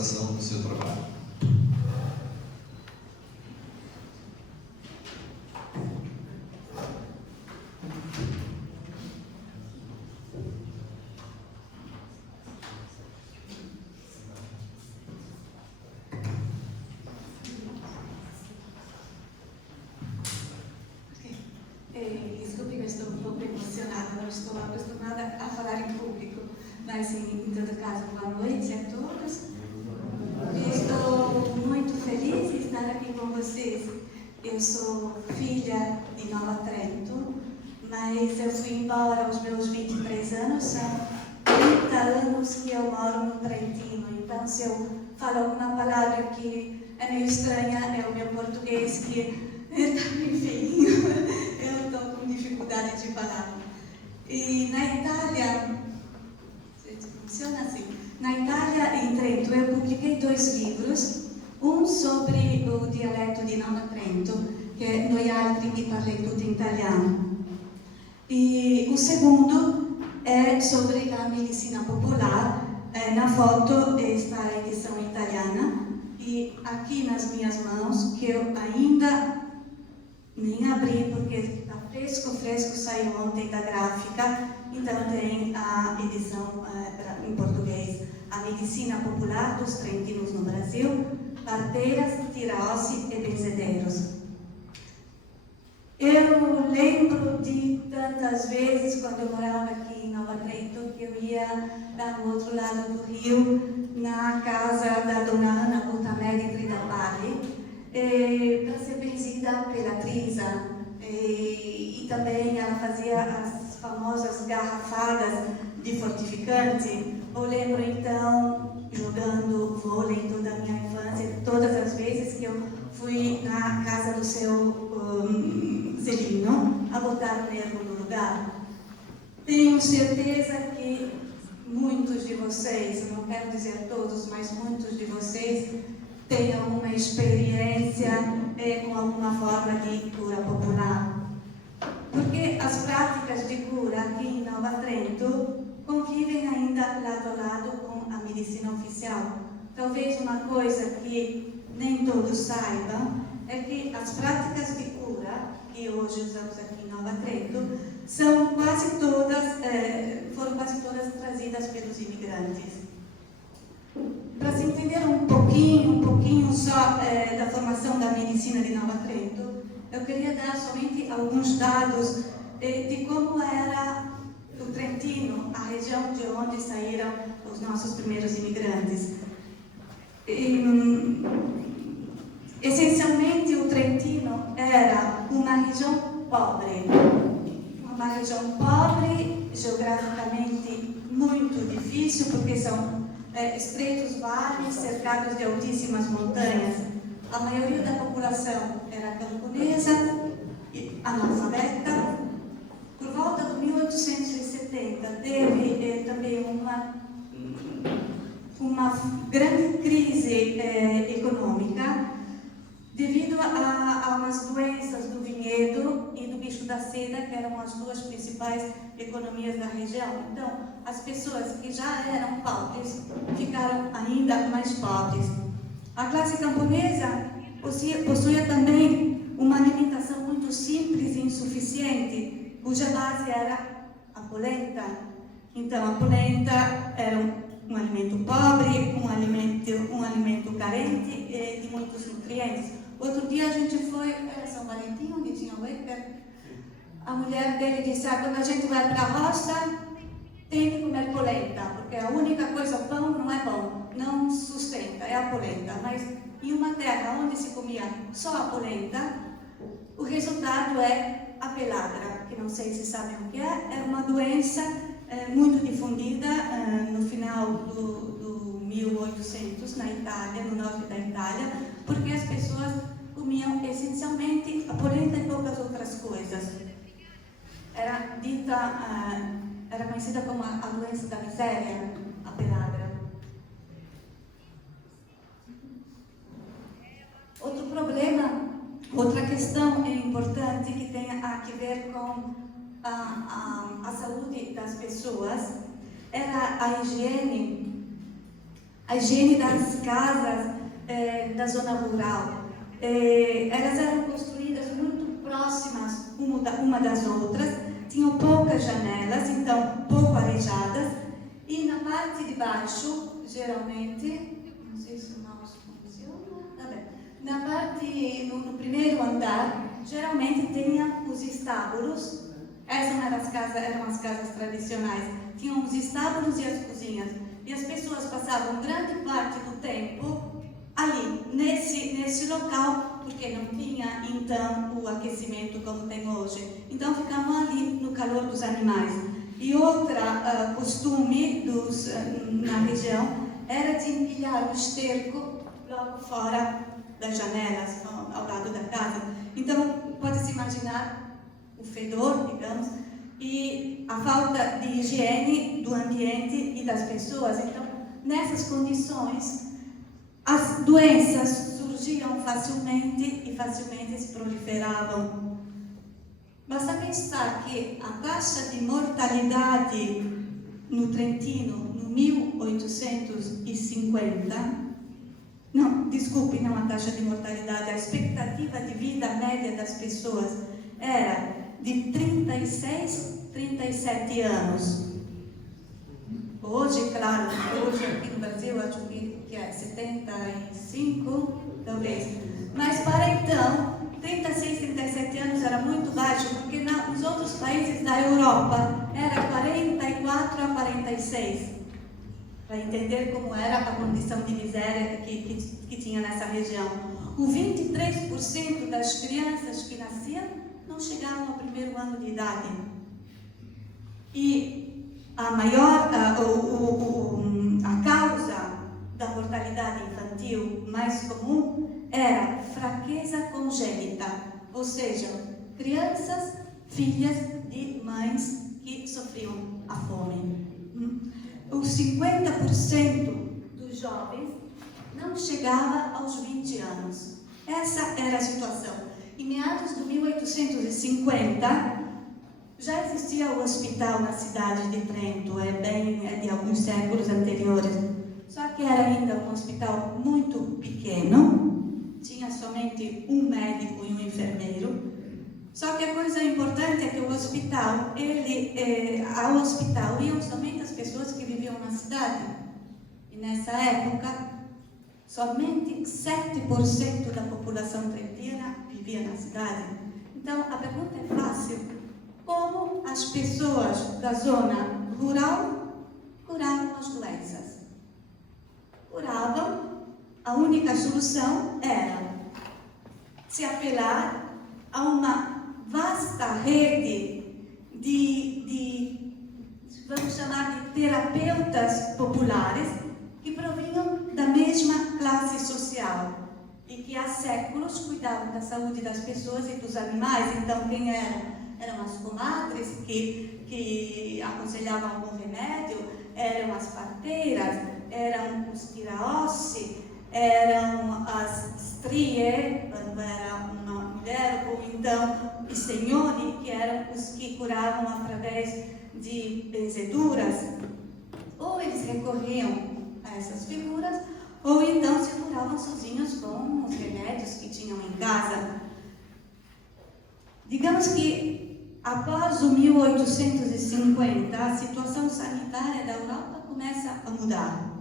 apresentação do seu trabalho. Desculpe que eu estou um pouco emocionada, não estou acostumada a falar em público, mas em todo caso, boa noite a todos. Estou muito feliz de estar aqui com vocês. Eu sou filha de Nova Trento, mas eu fui embora aos meus 23 anos, são 30 anos que eu moro no Trentino, então se eu falo alguma palavra que é meio estranha, é o meu português que está bem feinho, eu estou com dificuldade de falar. E na Itália, funciona assim, na Itália, em Trento, eu publiquei 2 livros, um sobre o dialeto di Nova Trento, que é Noi altri che parlem tudo em italiano. E o segundo é sobre a medicina popular. Na foto está a edição italiana e aqui nas minhas mãos, que eu ainda nem abri porque está fresco, saiu ontem da gráfica, então tem a edição em português, a medicina popular dos trentinos no Brasil, parteiras, tirauci e benzedeiros. Eu lembro de tantas vezes, quando eu morava aqui em Nova Trento, que eu ia lá no outro lado do rio, na casa da dona Ana Cortameri Tridapari, para ser benzida pela Trisa. E também ela fazia as famosas garrafadas de fortificante. Eu lembro então, jogando vôlei toda a minha infância, todas as vezes que eu fui na casa do seu Zelino a botar o nervo no lugar. Tenho certeza que muitos de vocês, não quero dizer todos, mas muitos de vocês tenham uma experiência com alguma forma de cura popular. Porque as práticas de cura aqui em Nova Trento convivem ainda lado a lado com a medicina oficial. Talvez uma coisa que nem todos saibam é que as práticas de cura que hoje usamos aqui em Nova Trento são foram quase todas trazidas pelos imigrantes. Para se entender um pouquinho só da formação da medicina de Nova Trento, eu queria dar somente alguns dados de como era o Trentino, a região de onde saíram os nossos primeiros imigrantes. Essencialmente, o Trentino era uma região pobre, geograficamente muito difícil, porque são estreitos vales cercados de altíssimas montanhas. A maioria da população era camponesa, analfabeta. Por volta de 1870, teve também uma grande crise econômica devido a umas doenças do vinhedo e do bicho da seda, que eram as 2 principais economias da região. Então, as pessoas que já eram pobres ficaram ainda mais pobres. A classe camponesa possuía também uma alimentação muito simples e insuficiente, cuja base era a polenta. Então, a polenta era um alimento pobre, um alimento carente de muitos nutrientes. Outro dia a gente foi a São Valentim, onde tinha o Weber. A mulher dele disse: quando a gente vai para a roça, tem que comer polenta, porque a única coisa, o pão não é bom, não sustenta, é a polenta. Mas em uma terra onde se comia só a polenta, o resultado é a peladra, que não sei se sabem o que é uma doença muito difundida no final do 1800 na Itália, no norte da Itália, porque as pessoas comiam essencialmente a polenta e poucas outras coisas. Era conhecida como a doença da miséria, a peladra. Outro problema, outra questão importante que tem a ver com a saúde das pessoas era a higiene. a higiene das casas da zona rural. Elas eram construídas muito próximas uma das outras, tinham poucas janelas, então pouco arejadas, e na parte de baixo, geralmente, não sei se o mouse funciona, tá bem. Na parte, no primeiro andar, geralmente tinha os estábulos. Essas eram as casas tradicionais. Tinham os estábulos e as cozinhas. E as pessoas passavam grande parte do tempo ali, nesse local, porque não tinha, então, o aquecimento como tem hoje. Então, ficavam ali no calor dos animais. E outra costume na região era de empilhar o esterco logo fora das janelas, ao lado da casa. Então, pode-se imaginar o fedor, digamos, e a falta de higiene do ambiente e das pessoas. Então, nessas condições, as doenças surgiam facilmente e facilmente se proliferavam. Basta pensar que a taxa de mortalidade no Trentino, no 1850, não a taxa de mortalidade, a expectativa de vida média das pessoas era de 37 anos. Hoje, claro, aqui no Brasil, acho que é 75, talvez. Mas para então, 36, 37 anos era muito baixo, porque nos outros países da Europa era 44 a 46. Para entender como era a condição de miséria que tinha nessa região. O 23% das crianças que nasciam não chegavam ao primeiro ano de idade. E a causa da mortalidade infantil mais comum era fraqueza congênita, ou seja, crianças, filhas de mães que sofriam a fome. Os 50% dos jovens não chegava aos 20 anos. Essa era a situação. Em meados de 1850, já existia o hospital na cidade de Trento, de alguns séculos anteriores. Só que era ainda um hospital muito pequeno, tinha somente um médico e um enfermeiro. Só que a coisa importante é que o hospital, ao hospital iam somente as pessoas que viviam na cidade. E nessa época, somente 7% da população trentina vivia na cidade. Então, a pergunta é fácil. Como as pessoas da zona rural curavam as doenças? Curavam, a única solução era se apelar a uma vasta rede vamos chamar de terapeutas populares que provinham da mesma classe social e que há séculos cuidavam da saúde das pessoas e dos animais. Então, quem eram? Eram as comadres que aconselhavam algum remédio, eram as parteiras, eram os tiraossi, eram as strie, quando era uma mulher, ou então os senhori, que eram os que curavam através de benzeduras. Ou eles recorriam a essas figuras, ou então se curavam sozinhos com os remédios que tinham em casa. Digamos que após o 1850, a situação sanitária da Europa começa a mudar,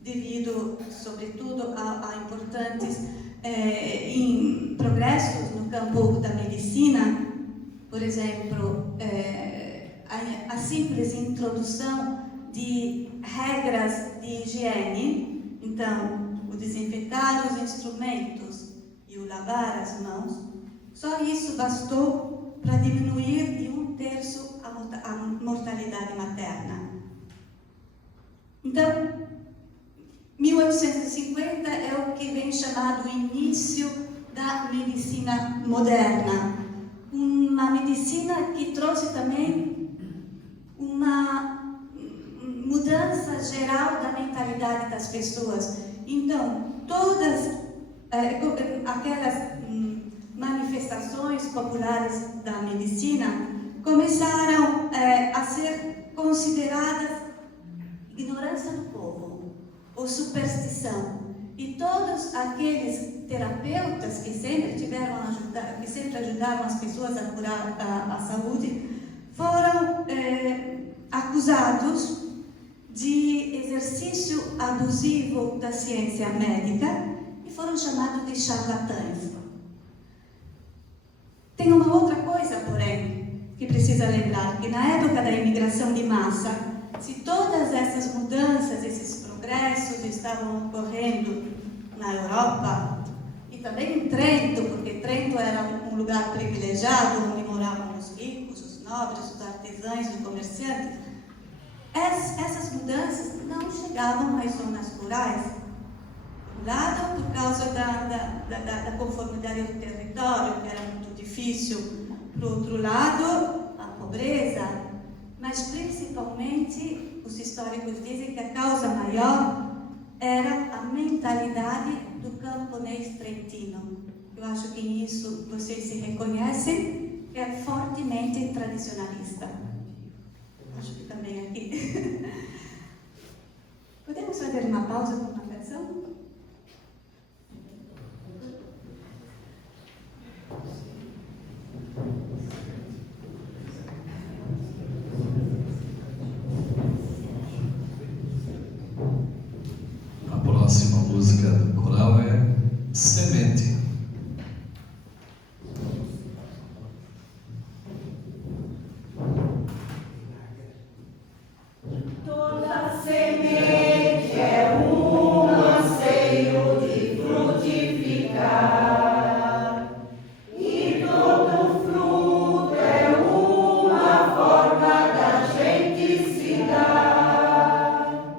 devido, sobretudo, a importantes progressos no campo da medicina. Por exemplo, a simples introdução de regras de higiene, então, o desinfetar os instrumentos e o lavar as mãos, só isso bastou para diminuir de 1/3 a mortalidade materna. Então, 1850 é o que vem chamado o início da medicina moderna. Uma medicina que trouxe também uma mudança geral da mentalidade das pessoas. Então, todas aquelas manifestações populares da medicina começaram a ser consideradas ignorância do povo. ou superstição. E todos aqueles terapeutas que sempre ajudaram as pessoas a curar a saúde, foram acusados de exercício abusivo da ciência médica e foram chamados de charlatães. Tem uma outra coisa, porém, que precisa lembrar, que na época da imigração de massa, se todas essas mudanças, esses progressos estavam ocorrendo na Europa, e também em Trento, porque Trento era um lugar privilegiado, onde moravam os ricos, os nobres, os artesãos, os comerciantes, essas mudanças não chegavam às zonas rurais. Por um lado, por causa da conformidade do território, que era muito difícil. Por outro lado, a pobreza. Mas, principalmente, os históricos dizem que a causa maior era a mentalidade do camponês trentino. Eu acho que nisso vocês se reconhecem, que é fortemente tradicionalista. Acho que também aqui. Podemos fazer uma pausa para uma canção? A próxima música do coral é Semente. Toda semente é um anseio de frutificar, e todo fruto é uma forma da gente se dar.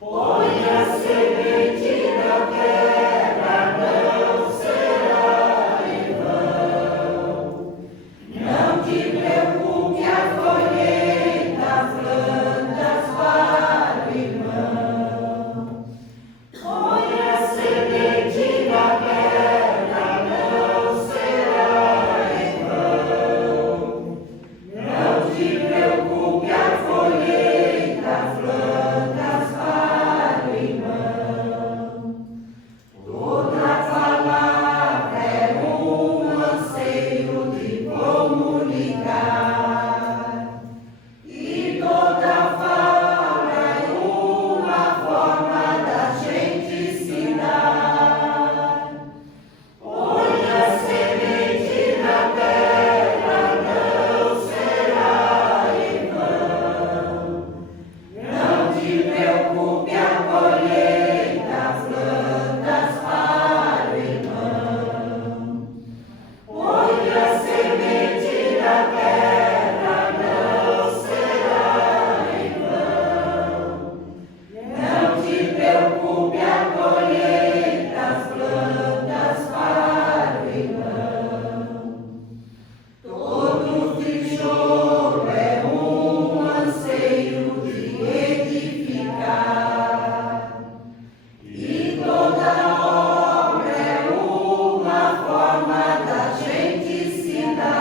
Põe a semente na terra, não será em vão. Não te preocupe, a colheita, plantas para o irmão. Põe a semente na terra, não será em vão. Não te preocupe, a colheita, plantas para o irmão. Toda palavra é um anseio de comunicar, e toda fala é uma forma da gente se dar. Põe a semente na terra, não será em vão. Não te preocupe, a colheita, plantas para o irmão. Põe a semente na terra, não será em vão. Não te preocupe, a colheita, plantas para o irmão. Todo tijolo é um anseio de edificar, e toda obra é uma forma da gente se dar.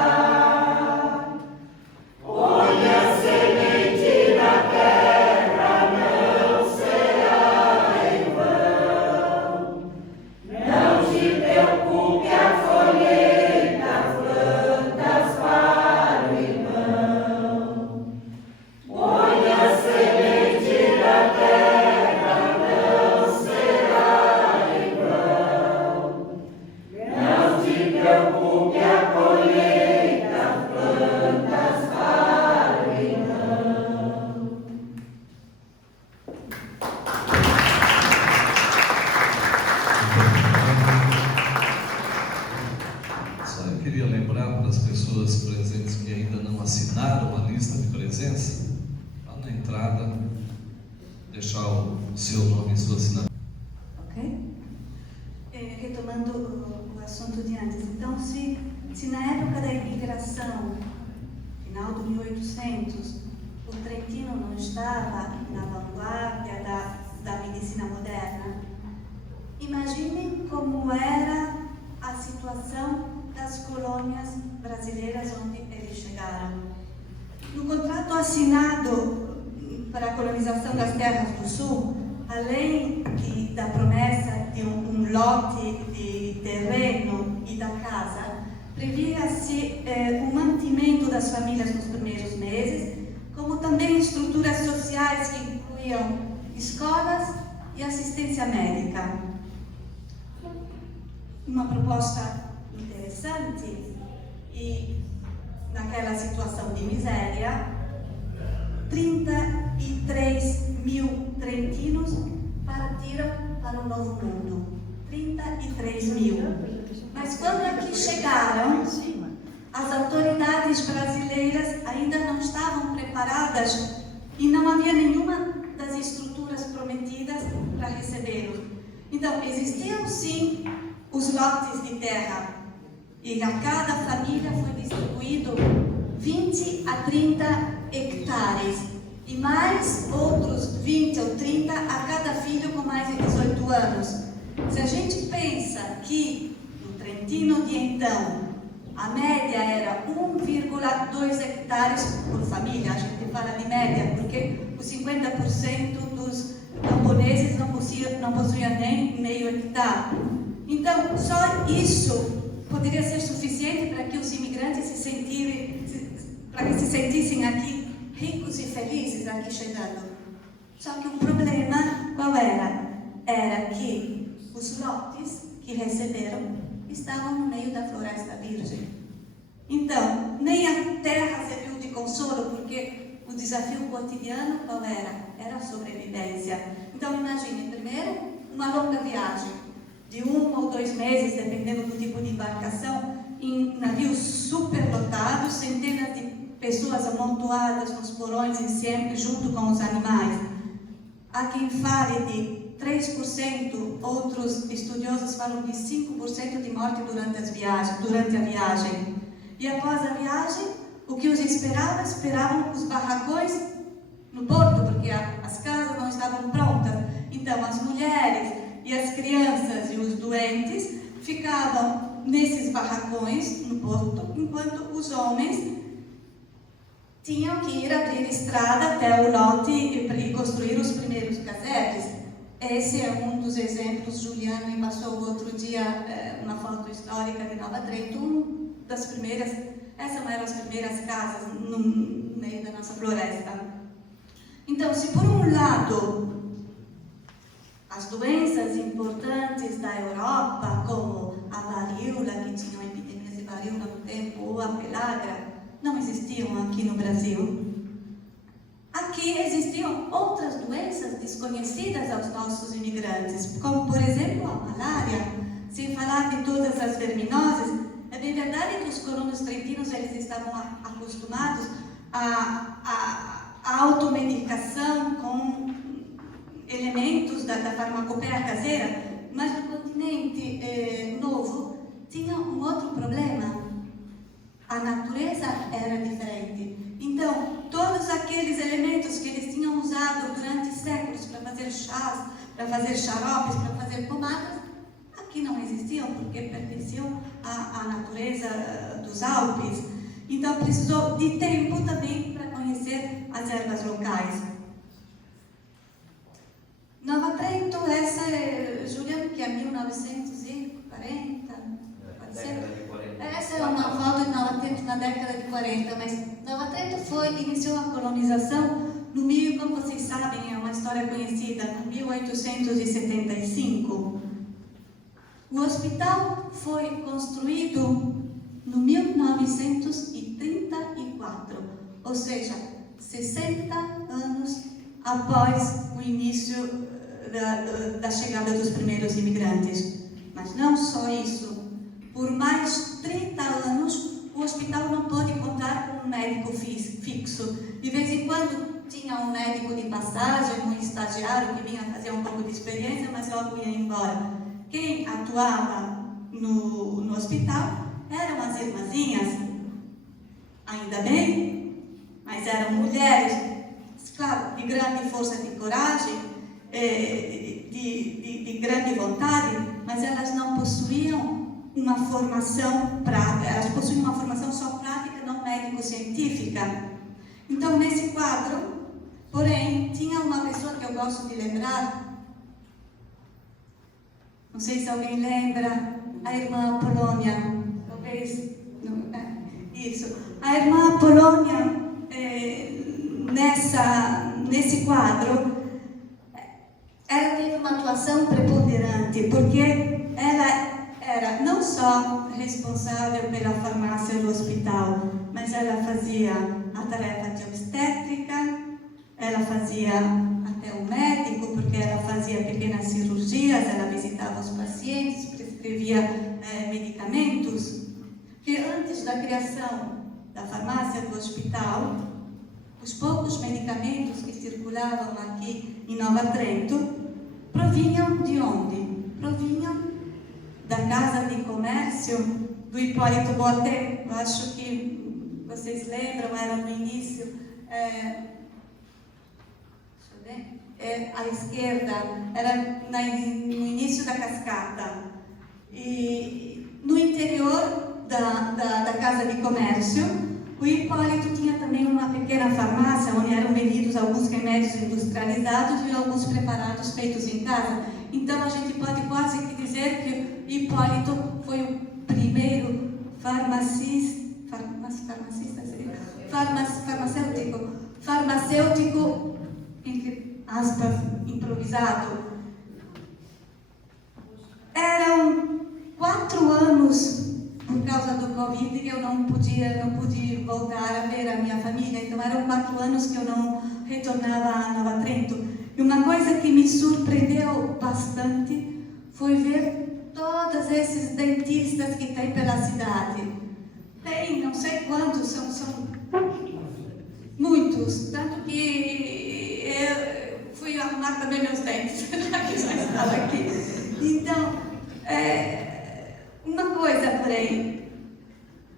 Põe a semente na terra, não será em vão. Não te preocupe, a colheita, plantas para o irmão. Põe a semente na terra, não será em vão. Não te preocupe, a colheita, plantas para o irmão. Só eu queria lembrar para as pessoas presentes que ainda não assinaram a lista de presença, lá na entrada, deixar o seu nome e sua assinatura. Ok? Retomando o assunto de antes. Então, se na época da imigração, final do 1800, o trentino não estava na vanguarda da medicina moderna, imagine como era a situação das colônias brasileiras onde eles chegaram. No contrato assinado para a colonização das terras do sul, além da promessa de um lote de terreno e da casa, previa-se o mantimento das famílias nos primeiros meses, como também estruturas sociais que incluíam escolas e assistência médica. Uma proposta interessante, e naquela situação de miséria, 33 mil trentinos partiram para o Novo Mundo. 33 mil. Mas quando aqui chegaram, as autoridades brasileiras ainda não estavam preparadas e não havia nenhuma das estruturas prometidas para recebê-los. Então, existiam sim os lotes de terra, e a cada família foi distribuído 20 a 30 hectares, e mais outros 20 ou 30 a cada filho com mais de 18 anos. Se a gente pensa que no Trentino de então, a média era 1,2 hectares por família, a gente fala de média, porque os 50% dos camponeses não possuíam nem meio hectare. Então, só isso poderia ser suficiente para que os imigrantes se sentissem aqui ricos e felizes aqui chegando. Só que o problema qual era? Era que os lotes que receberam estavam no meio da floresta virgem. Então, nem a terra serviu de consolo, porque o desafio cotidiano qual era? Era a sobrevivência. Então, imagine, primeiro, uma longa viagem de 1 ou 2 meses, dependendo do tipo de embarcação, em navios superlotados, centenas de pessoas amontoadas nos porões em sempre, junto com os animais. Há quem fale de 3%, outros estudiosos falam de 5% de morte durante a viagem. E após a viagem, o que os esperavam os barracões no porto, porque as casas não estavam prontas. Então, as mulheres e as crianças e os doentes ficavam nesses barracões no porto, enquanto os homens tinham que ir abrir estrada até o lote e construir os primeiros casebres. Esse é um dos exemplos. Juliano me passou outro dia uma foto histórica de Nova Trento, essas eram as primeiras casas no meio da nossa floresta. Então, se por um lado as doenças importantes da Europa, como a varíola, que tinham epidemias de varíola no tempo, ou a pelagra, não existiam aqui no Brasil. Aqui existiam outras doenças desconhecidas aos nossos imigrantes, como, por exemplo, a malária, sem falar de todas as verminoses. É bem verdade que os colonos trentinos eles estavam acostumados à automedicação com elementos da farmacopeia caseira, mas no continente novo tinha um outro problema. A natureza era diferente. Então, todos aqueles elementos que eles tinham usado durante séculos para fazer chás, para fazer xaropes, para fazer pomadas, aqui não existiam, porque pertenciam à natureza dos Alpes. Então, precisou de tempo também para conhecer as ervas locais. Nova Trento, essa é, Juliano, que é 1940, pode ser? Essa é uma foto de Nova Trento na década de 40, mas Nova Trento iniciou a colonização no como vocês sabem, é uma história conhecida, no 1875. O hospital foi construído no 1934, ou seja, 60 anos após o início da chegada dos primeiros imigrantes. Mas não só isso, por mais 30 anos o hospital não pôde contar com um médico fixo. De vez em quando tinha um médico de passagem, um estagiário que vinha fazer um pouco de experiência, mas logo ia embora. Quem atuava no hospital eram as irmãzinhas, ainda bem, mas eram mulheres, claro, de grande força de coragem, de grande vontade, mas elas não possuíam uma formação prática, elas possuíam uma formação só prática, não médico-científica. Então, nesse quadro, porém, tinha uma pessoa que eu gosto de lembrar, sei se alguém lembra, a irmã Polônia, talvez, não, isso. A irmã Polônia, nesse quadro, ela teve uma atuação preponderante, porque ela era não só responsável pela farmácia do hospital, mas ela fazia a tarefa de obstétrica, ela fazia até o médico, porque ela fazia pequenas cirurgias, ela visitava os pacientes, prescrevia medicamentos. Que antes da criação da farmácia do hospital, os poucos medicamentos que circulavam aqui em Nova Trento provinham de onde? Provinham da Casa de Comércio do Hipólito Boté. Eu acho que vocês lembram, era no início, à esquerda, era no início da cascata. E no interior da Casa de Comércio, o Hipólito tinha também uma pequena farmácia onde eram vendidos alguns remédios industrializados e alguns preparados feitos em casa. Então a gente pode quase que dizer que Hipólito foi o primeiro farmacêutico, entre aspas, improvisado. Eram 4 anos por causa do Covid que eu não pude voltar a ver a minha família, então eram 4 anos que eu não retornava a Nova Trento. E uma coisa que me surpreendeu bastante foi ver todos esses dentistas que tem pela cidade. Tem não sei quantos, são muitos, tanto que eu fui arrumar também meus dentes, já que já estava aqui. Então, uma coisa, porém,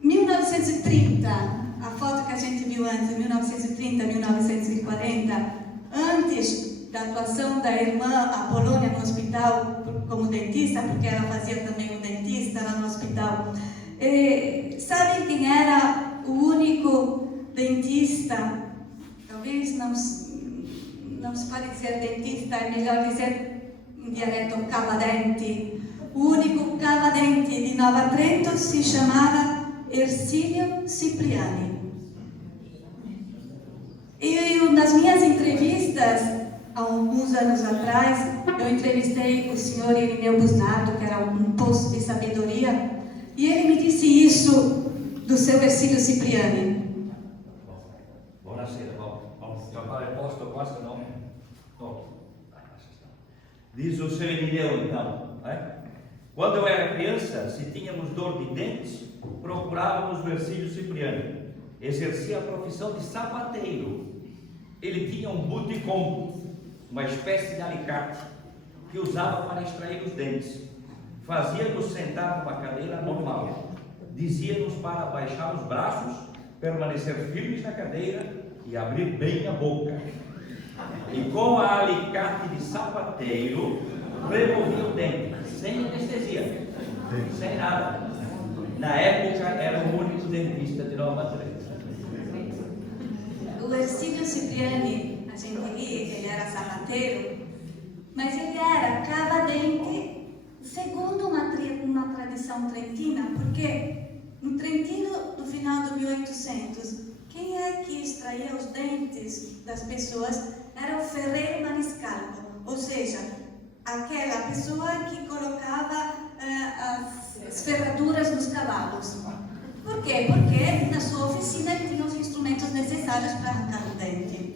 1930, a foto que a gente viu antes, 1930, 1940, antes da atuação da irmã Apolônia no hospital como dentista, porque ela fazia também um dentista lá no hospital. Sabem quem era o único dentista? Talvez não se pode dizer dentista, é melhor dizer em dialeto cavadente. O único cavadente de Nova Trento se chamava Ercílio Cipriani. E nas minhas entrevistas, há alguns anos atrás, eu entrevistei o senhor Irineu Busnardo, que era um poço de sabedoria, e ele me disse isso do seu Ercílio Cipriani. Buonasera, vamos trocar posto quase não? Diz o seu Irineu, então, quando eu era criança, se tínhamos dor de dentes, procurávamos o Ercílio Cipriani. Exercia a profissão de sapateiro. Ele tinha um buticom, uma espécie de alicate, que usava para extrair os dentes. Fazia-nos sentar numa cadeira normal. Dizia-nos para baixar os braços, permanecer firmes na cadeira e abrir bem a boca. E com a alicate de sapateiro, removia o dente, sem anestesia, sem nada. Na época, era o único dentista de Nova Trento. O Ercílio Cipriani, a gente ri que ele era sapateiro, mas ele era cavadente segundo uma tradição trentina, porque no Trentino, no final do 1800, quem é que extraía os dentes das pessoas era o ferreiro maniscalco, ou seja, aquela pessoa que colocava as ferraduras nos cavalos. Por quê? Porque na sua oficina ele tinha os instrumentos necessários para arrancar o dente.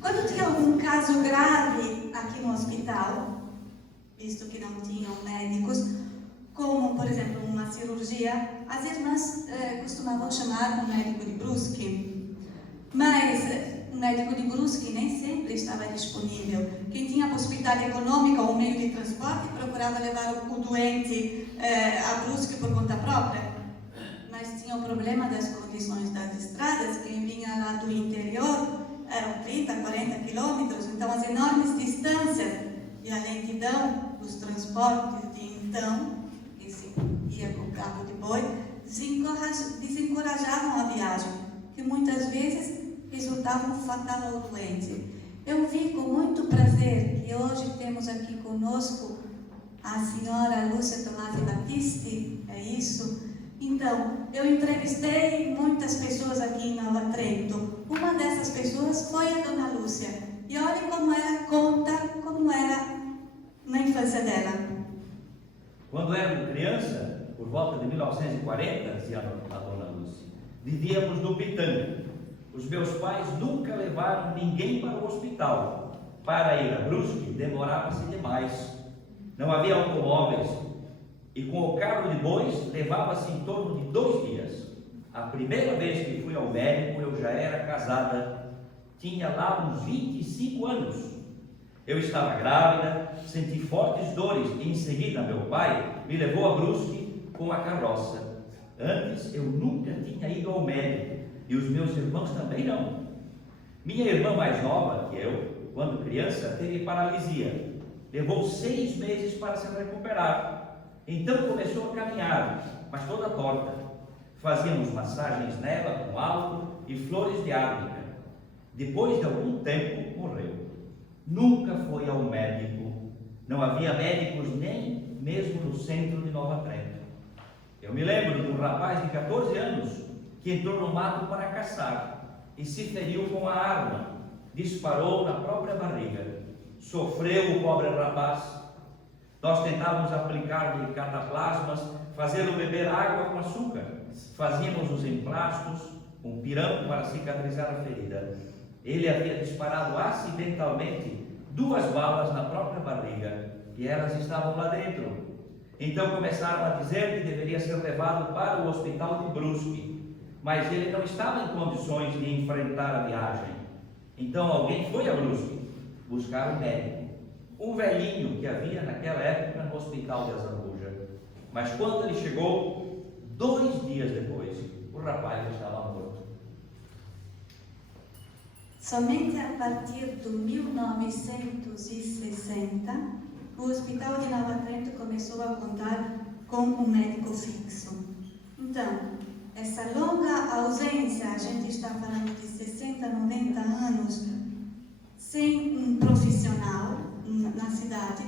Quando tinha algum caso grave aqui no hospital, visto que não tinham médicos, como, por exemplo, uma cirurgia, as irmãs costumavam chamar um médico de Brusque. Mas o médico de Brusque nem sempre estava disponível. Quem tinha possibilidade econômica ou meio de transporte procurava levar o doente a Brusque por conta própria. Mas tinha o problema das condições das estradas. Quem vinha lá do interior eram 30, 40 quilômetros, então as enormes distâncias e a lentidão dos transportes de então, que se ia com carro de boi, desencorajavam a viagem, que muitas vezes resultavam fatal ao doente. Eu vi com muito prazer que hoje temos aqui conosco a senhora Lúcia Tomasi Battisti, é isso? Então, eu entrevistei muitas pessoas aqui em Nova Trento. Uma dessas pessoas foi a Dona Lúcia. E olha como ela conta como era na infância dela. Quando éramos criança, por volta de 1940, dizia a Dona Lúcia, vivíamos no Pitanga. Os meus pais nunca levaram ninguém para o hospital. Para ir a Brusque, demorava-se demais. Não havia automóveis. E com o carro de bois, levava-se em torno de 2 dias. A primeira vez que fui ao médico, eu já era casada. Tinha lá uns 25 anos. Eu estava grávida, senti fortes dores e em seguida meu pai me levou a Brusque com a carroça. Antes eu nunca tinha ido ao médico e os meus irmãos também não. Minha irmã mais nova que eu, quando criança, teve paralisia. Levou 6 meses para se recuperar. Então começou a caminhar, mas toda torta. Fazíamos massagens nela com álcool e flores de árnica. Depois de algum tempo, morreu. Nunca foi ao médico. Não havia médicos nem mesmo no centro de Nova Trento. Eu me lembro de um rapaz de 14 anos que entrou no mato para caçar e se feriu com a arma. Disparou na própria barriga. Sofreu o pobre rapaz. Nós tentávamos aplicar-lhe cataplasmas, fazê-lo beber água com açúcar. Fazíamos os emplastos, um pirão para cicatrizar a ferida. Ele havia disparado acidentalmente 2 balas na própria barriga e elas estavam lá dentro. Então começaram a dizer que deveria ser levado para o hospital de Brusque, mas ele não estava em condições de enfrentar a viagem. Então alguém foi a Brusque buscar um médico, um velhinho que havia naquela época no hospital de Azambuja. Mas quando ele chegou, 2 dias depois, o rapaz estava morto. Somente a partir de 1960, o Hospital de Nova Trento começou a contar com um médico fixo. Então, essa longa ausência, a gente está falando de 60, 90 anos, sem um profissional na cidade,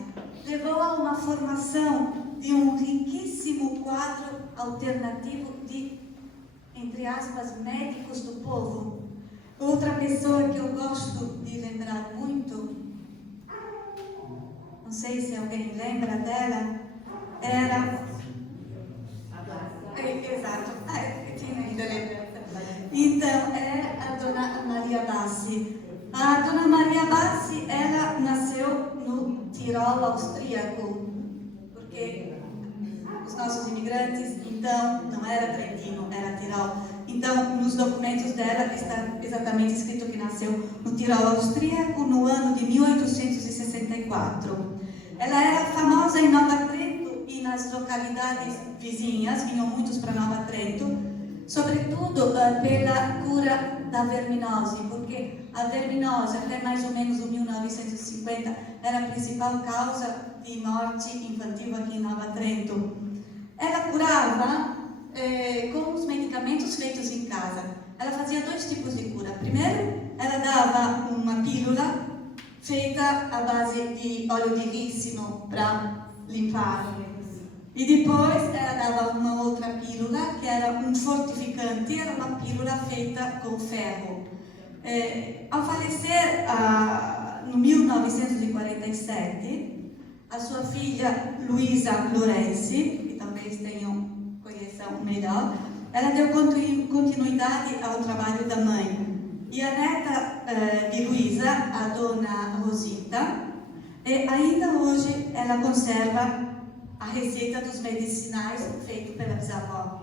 levou a uma formação de um riquíssimo quadro alternativo de, entre aspas, médicos do povo. Outra pessoa que eu gosto de lembrar muito, não sei se alguém lembra dela, era... Exato, eu tinha ainda lembrança. Então, é a Dona Maria Bassi. A Dona Maria Bassi, ela nasceu no Tirol austríaco, porque os nossos imigrantes, então, não era trentino, era Tirol. Então, nos documentos dela está exatamente escrito que nasceu no Tirol austríaco no ano de 1864. Ela era famosa em Nova Trento e nas localidades vizinhas, vinham muitos para Nova Trento, sobretudo pela cura da verminose, porque a verminose, até mais ou menos o 1950, era a principal causa de morte infantil aqui em Nova Trento. Ela curava com os medicamentos feitos em casa. Ela fazia 2 tipos de cura. Primeiro, ela dava uma pílula feita à base de óleo de rícino para limpar. E depois ela dava uma outra pílula, que era um fortificante, era uma pílula feita com ferro. Ao falecer, no 1947, a sua filha Luisa Lorenzi, que talvez conheçam melhor, ela deu continuidade ao trabalho da mãe. E a neta de Luisa, a dona Rosita, ainda hoje ela conserva a receita dos medicinais feita pela bisavó.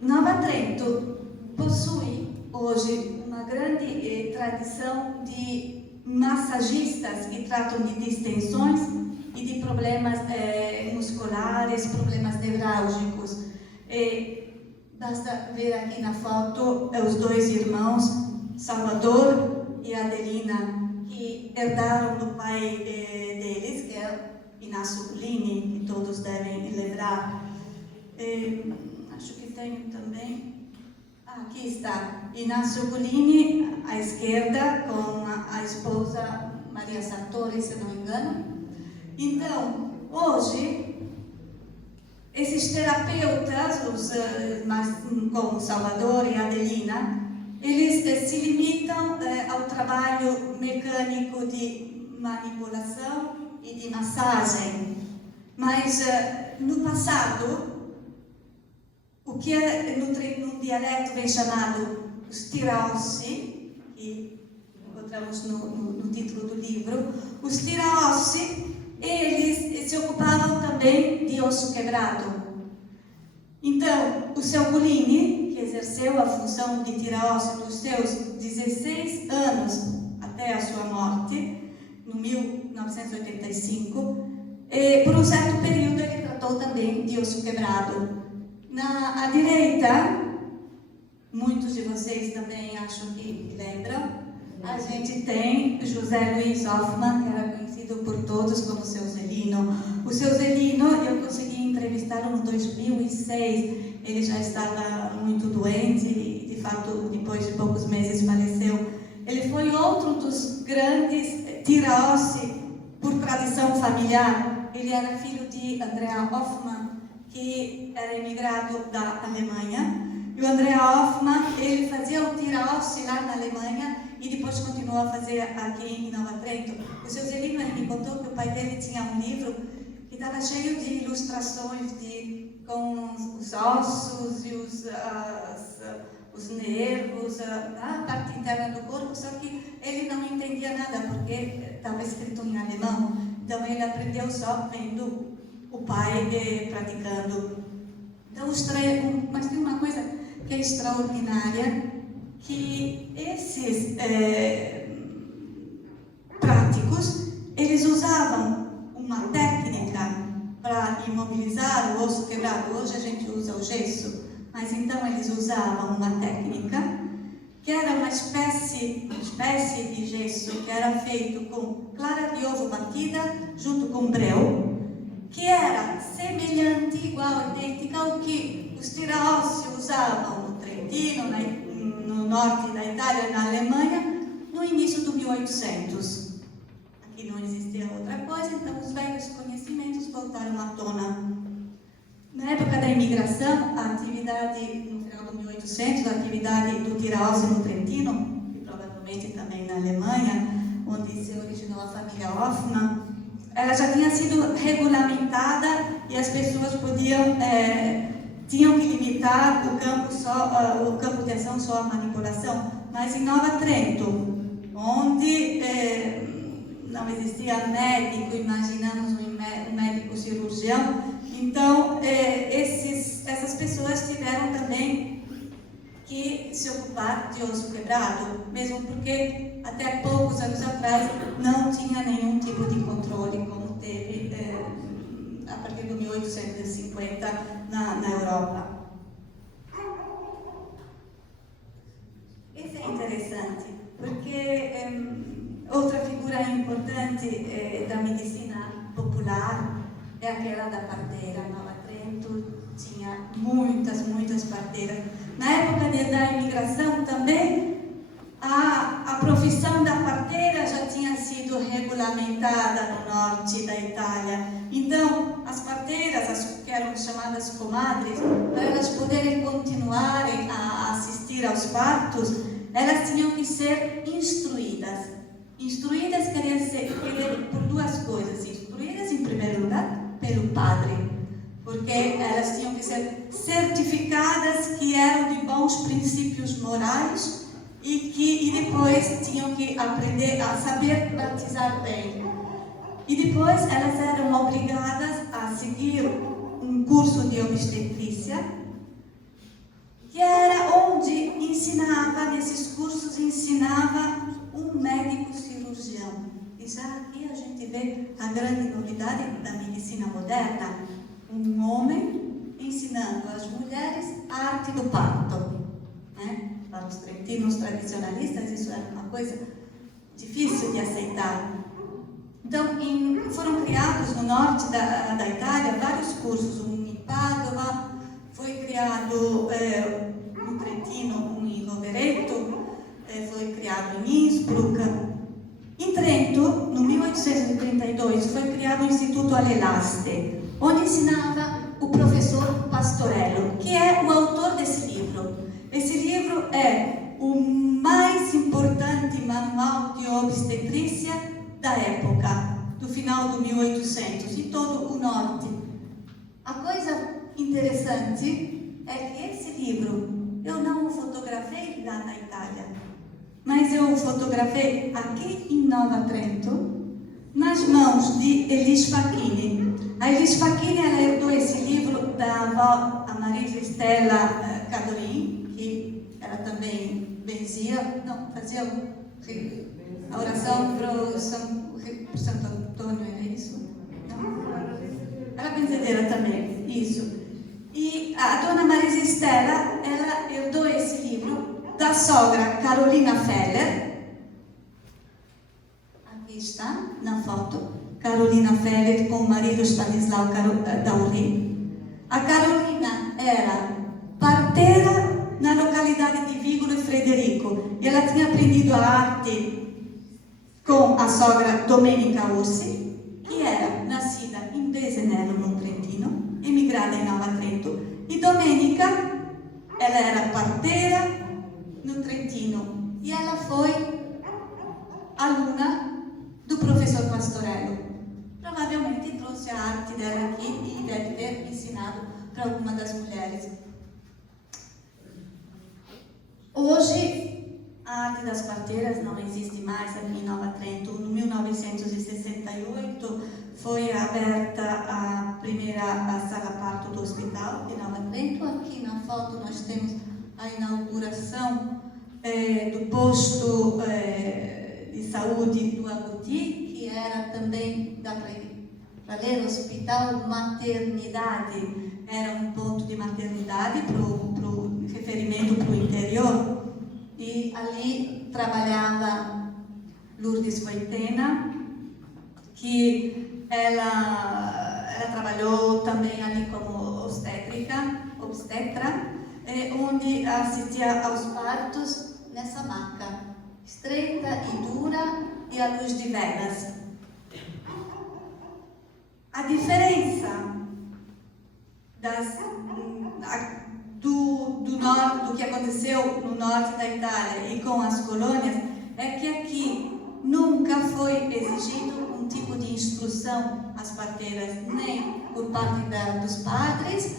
Nova Trento possui hoje uma grande tradição de massagistas que tratam de distensões e de problemas musculares, problemas nevrálgicos. Basta ver aqui na foto os 2 irmãos, Salvador e Adelina, que herdaram do pai deles, que é Inácio Culini, que todos devem lembrar. Acho que tenho também... aqui está, Inácio Culini, à esquerda, com a esposa Maria Sartori, se não me engano. Então, hoje, esses terapeutas, como Salvador e Adelina, eles se limitam ao trabalho mecânico de manipulação e de massagem. Mas, no passado, o que no dialeto vem chamado os tiraossi, que encontramos no título do livro, os tiraossi, eles se ocupavam também de osso quebrado. Então, o seu Gulini, que exerceu a função de tira-osso dos seus 16 anos até a sua morte, no 1985, por um certo período ele tratou também de osso quebrado. À direita, muitos de vocês também acho que lembram, a gente tem José Luiz Hoffmann, que era conhecido por todos como Seu Zelino. O Seu Zelino, eu consegui entrevistá-lo no 2006, ele já estava muito doente e, de fato, depois de poucos meses faleceu. Ele foi outro dos grandes tira-ossi por tradição familiar. Ele era filho de Andrea Hoffmann, que era emigrado da Alemanha. E o Andrea Hoffmann, ele fazia o tira-ossi lá na Alemanha e depois continuou a fazer aqui em Nova Trento. O Seu Zelino, ele me contou que o pai dele tinha um livro que estava cheio de ilustrações com os ossos e os nervos, a parte interna do corpo, só que ele não entendia nada porque estava escrito em alemão. Então ele aprendeu só vendo o pai praticando. Então, mas tem uma coisa que é extraordinária, que esses práticos, eles usavam uma técnica para imobilizar o osso quebrado. Hoje a gente usa o gesso, mas então eles usavam uma técnica que era uma espécie de gesso que era feito com clara de ovo batida junto com breu, que era semelhante, igual, idêntica ao que os tira-ossi usavam no Trentino, no norte da Itália e na Alemanha, no início do 1800. Aqui não existia outra coisa, então os velhos conhecimentos voltaram à tona. Na época da imigração, a atividade, no final do 1800, a atividade do tira-ossi no Trentino, e provavelmente também na Alemanha, onde se originou a família Hoffmann, ela já tinha sido regulamentada e as pessoas tinham que limitar o campo de ação só à manipulação. Mas em Nova Trento, onde não existia médico, imaginamos um médico cirurgião, então essas pessoas tiveram também que se ocupar de osso quebrado, mesmo porque até poucos anos atrás não tinha nenhum tipo de controle como teve a partir de 1850 na Europa. Isso é interessante, porque outra figura importante da medicina popular é aquela da parteira. Nova Trento tinha muitas parteiras. Na época da imigração também, a profissão da parteira já tinha sido regulamentada no norte da Itália. Então, as parteiras, que eram chamadas comadres, para elas poderem continuarem a assistir aos partos, elas tinham que ser instruídas. Instruídas queria dizer por duas coisas. Instruídas, em primeiro lugar, pelo padre, porque elas tinham que ser certificadas que eram de bons princípios morais e depois tinham que aprender a saber batizar bem. E depois elas eram obrigadas a seguir um curso de obstetrícia, que era onde nesses cursos ensinava um médico cirurgião. E já aqui a gente vê a grande novidade da medicina moderna, um homem ensinando às mulheres a arte do parto, né? Para os trentinos tradicionalistas isso era uma coisa difícil de aceitar. Então, foram criados no norte da Itália vários cursos, um em Padova, foi criado no Trentino um em Rovereto, foi criado criado em Innsbruck. Em Trento, no 1832, foi criado o Instituto Alelaste, onde ensinava o professor Pastorello, que é o autor desse livro. Esse livro é o mais importante manual de obstetrícia da época, do final do 1800, em todo o norte. A coisa interessante é que esse livro eu não o fotografei lá na Itália, mas eu o fotografei aqui em Nova Trento, nas mãos de Elis Facchini. A Elis Facchini, ela herdou esse livro da avó, a Marisa Estela Cadolin, que ela também benzia, não, fazia a oração para o Santo Antônio, era isso? Não? Era benzedeira também, isso. E a dona Marisa Estela, ela herdou esse livro da sogra Carolina Feller. Aqui está, na foto, Carolina Feller com o marido Stanislau Dauri. A Carolina era parteira na localidade de Vigolo e Frederico. E ela tinha aprendido a arte com a sogra Domenica Ursi, que era nascida em Besenello, no Trentino, emigrada em Nova Trento. E Domenica, ela era parteira no Trentino e ela foi aluna do professor Pastorello. Provavelmente trouxe a arte dela aqui e deve ter ensinado para alguma das mulheres. Hoje, a arte das parteiras não existe mais aqui em Nova Trento. No 1968 foi aberta a primeira sala parto do hospital de Nova Trento. Aqui na foto nós temos a inauguração do posto de saúde do Agouti, que era também, dá para ler, hospital maternidade. Era um ponto de maternidade para o referimento para o interior. E ali trabalhava Lourdes Foitena, que ela trabalhou também ali como obstetra, onde assistia aos partos nessa maca, estreita e dura e à luz de velas. A diferença do que aconteceu no norte da Itália e com as colônias é que aqui nunca foi exigido um tipo de instrução às parteiras, nem por parte dos padres.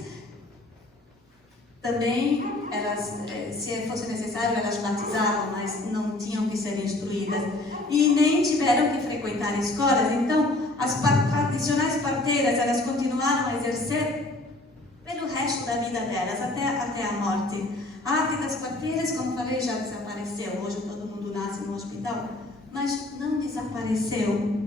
Também elas, se fosse necessário, elas batizavam, mas não tinham que ser instruídas. E nem tiveram que frequentar escolas. Então, as tradicionais parteiras, elas continuaram a exercer pelo resto da vida delas, até a morte. A arte das parteiras, como falei, já desapareceu. Hoje todo mundo nasce no hospital, mas não desapareceu.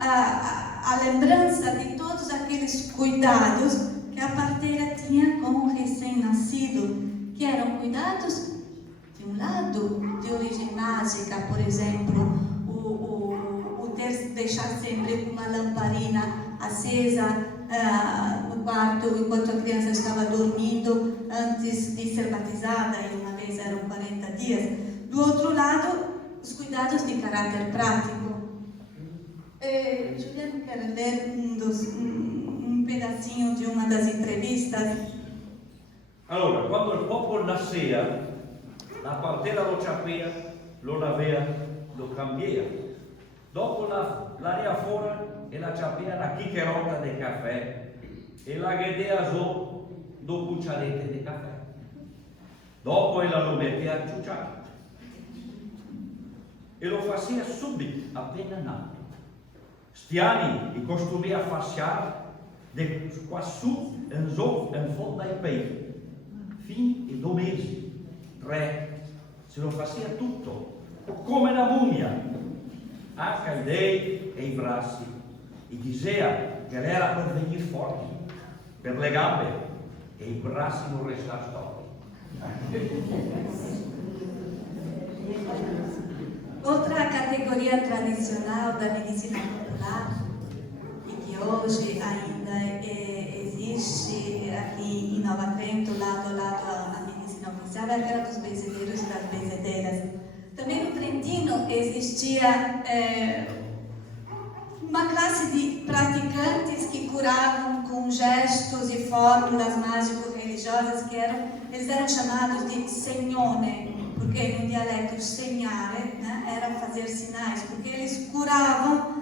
A lembrança de todos aqueles cuidados que a parteira tinha com o recém-nascido, que eram cuidados, de um lado, de origem mágica, por exemplo, o deixar sempre uma lamparina acesa no quarto enquanto a criança estava dormindo antes de ser batizada, e uma vez eram 40 dias. Do outro lado, os cuidados de caráter prático. Juliano quer ler um pedacinho de uma das entrevistas. Allora, quando il popolo nasceva, la partera lo ciapea, lo lavea, lo cambia. Dopo l'aria fuori e la ciapea la chiccherota del caffè e la ghedea zo do cucciarette di caffè. Dopo la lo metteva a ciucciare. E lo faceva subito, appena nato. Stiani i costumia fasciare de quassù in zo in fondo ai peiti. Fin e 2 mesi, 3, se lo faceva tutto, come una mummia, anche i dei e i bracci, e diceva che era per venire forti, per le gambe, e i bracci non restano storti. Outra categoria tradicional da medicina popular, e que hoje ainda existe aqui em Nova Trento, lado a lado a medicina medicina oficial era dos benzedeiros e das benzedeiras. Também no Trentino existia uma classe de praticantes que curavam com gestos e fórmulas mágico-religiosas eles eram chamados de segnone, porque no dialeto segnare, né, era fazer sinais, porque eles curavam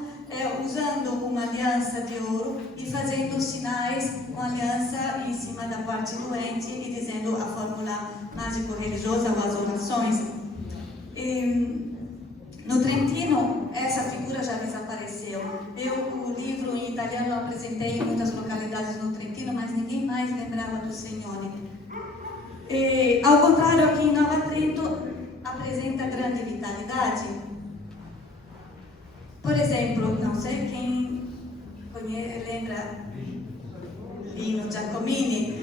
usando uma aliança de ouro e fazendo sinais com aliança em cima da parte doente e dizendo a fórmula mágico-religiosa ou as orações. No Trentino, essa figura já desapareceu. O livro em italiano eu apresentei em muitas localidades no Trentino, mas ninguém mais lembrava do Segnone. Ao contrário, aqui em Nova Trento, apresenta grande vitalidade. Por exemplo, não sei quem lembra Lino Giacomini.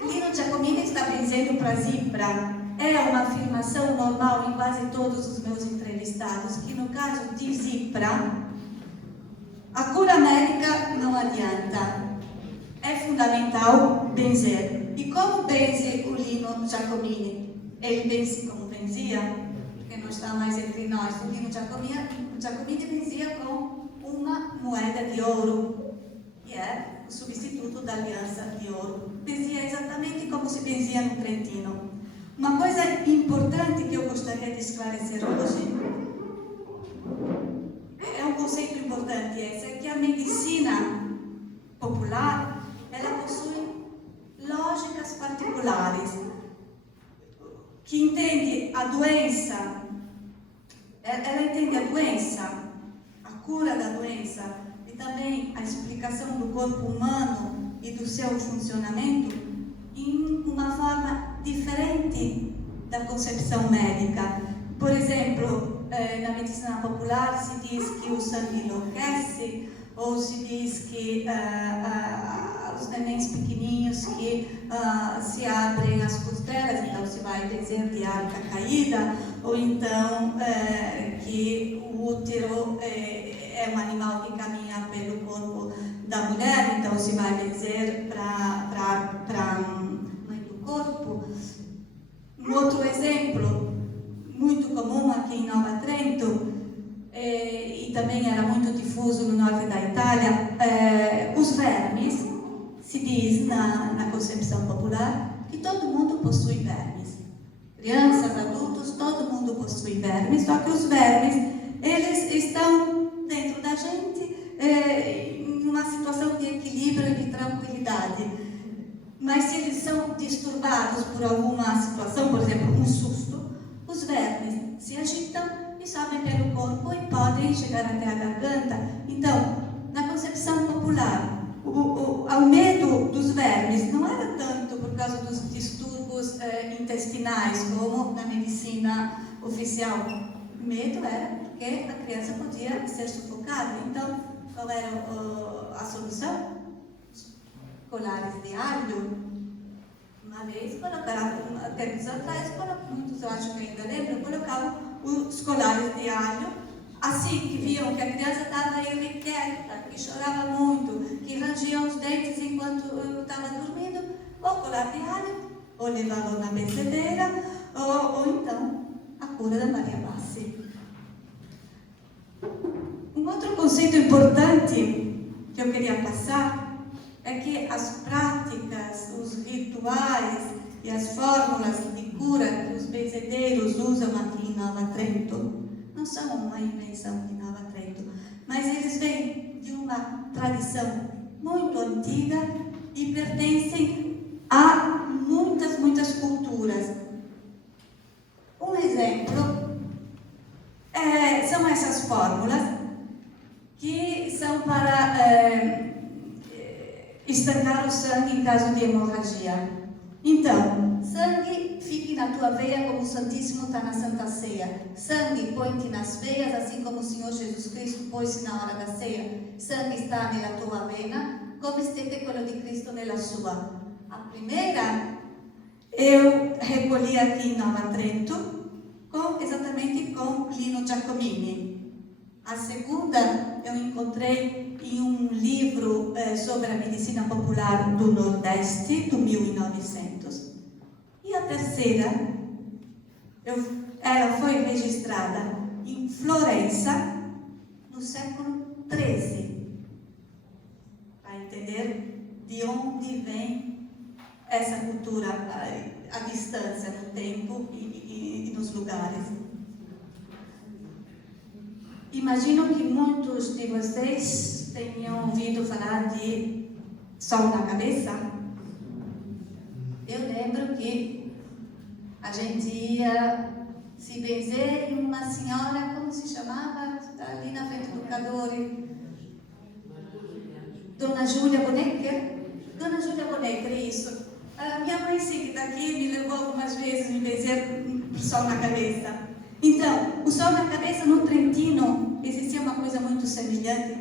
Lino Giacomini está benzendo para Zipra. É uma afirmação normal em quase todos os meus entrevistados, que no caso de Zipra, a cura médica não adianta. É fundamental benzer. E como benze o Lino Giacomini? Ele benze como benzia, porque não está mais entre nós. O Lino Giacomini benzia com uma moeda de ouro, que é o substituto da aliança de ouro. Benzia exatamente como se benzia no Trentino. Uma coisa importante que eu gostaria de esclarecer hoje, é um conceito importante esse, é que a medicina popular, ela possui lógicas particulares, que entende a doença, ela entende a doença, a cura da doença e também a explicação do corpo humano e do seu funcionamento em uma forma diferente da concepção médica. Por exemplo, na medicina popular se diz que o sangue enlouquece, ou se diz que os nenéns pequenininhos que se abrem as costelas, então se vai dizer de arca caída, ou então que o útero é um animal que caminha pelo corpo da mulher, então se vai dizer para mãe do corpo. Um outro exemplo muito comum aqui em Nova Trento, e também era muito difuso no norte da Itália, os vermes. Se diz na concepção popular que todo mundo possui vermes. Crianças, adultos, todo mundo possui vermes, só que os vermes, eles estão dentro da gente em uma situação de equilíbrio e de tranquilidade. Mas se eles são disturbados por alguma situação, por exemplo, um susto, os vermes se agitam e sobem pelo corpo e podem chegar até a garganta. Então, na concepção popular, o medo dos vermes não era tanto por causa dos distúrbios intestinais, como na medicina oficial. O medo era porque a criança podia ser sufocada. Então, qual era a solução? Colares de alho. Uma vez colocaram, tempos atrás, muitos eu acho que ainda lembram, colocavam os colares de alho. Assim que viam que a criança estava irrequieta, que chorava muito, que rangia os dentes enquanto estava dormindo, ou colar de alho, ou levavam na benzedeira, ou então a cura da Maria Bassi. Um outro conceito importante que eu queria passar é que as práticas, os rituais e as fórmulas de cura que os benzedeiros usam aqui em Nova Trento não são uma invenção de Nova Trento, mas eles vêm de uma tradição muito antiga e pertencem a muitas culturas. Um exemplo são essas fórmulas que são para estancar o sangue em caso de hemorragia. Então, sangue, fique na tua veia como o Santíssimo está na Santa Ceia. Sangue, põe-te nas veias, assim como o Senhor Jesus Cristo pôs-se na hora da ceia. Sangue está nella tua vena, come stette quello di Cristo nella sua. A primeira, eu recolhi aqui em Nova Trento, exatamente com Lino Giacomini. A segunda, eu encontrei em um livro sobre a medicina popular do Nordeste, do 1900. terceira, ela foi registrada em Florença no século XIII. Para entender de onde vem essa cultura à distância, no tempo e nos lugares. Imagino que muitos de vocês tenham ouvido falar de sol na cabeça. Eu lembro que a gente ia se benzer em uma senhora, como se chamava, ali na frente do Cadore? Dona Júlia Bonecker? Dona Júlia Bonecker, isso. A minha mãe, sim, que está aqui, me levou algumas vezes me benzer para o sol na cabeça. Então, o sol na cabeça no Trentino existia uma coisa muito semelhante,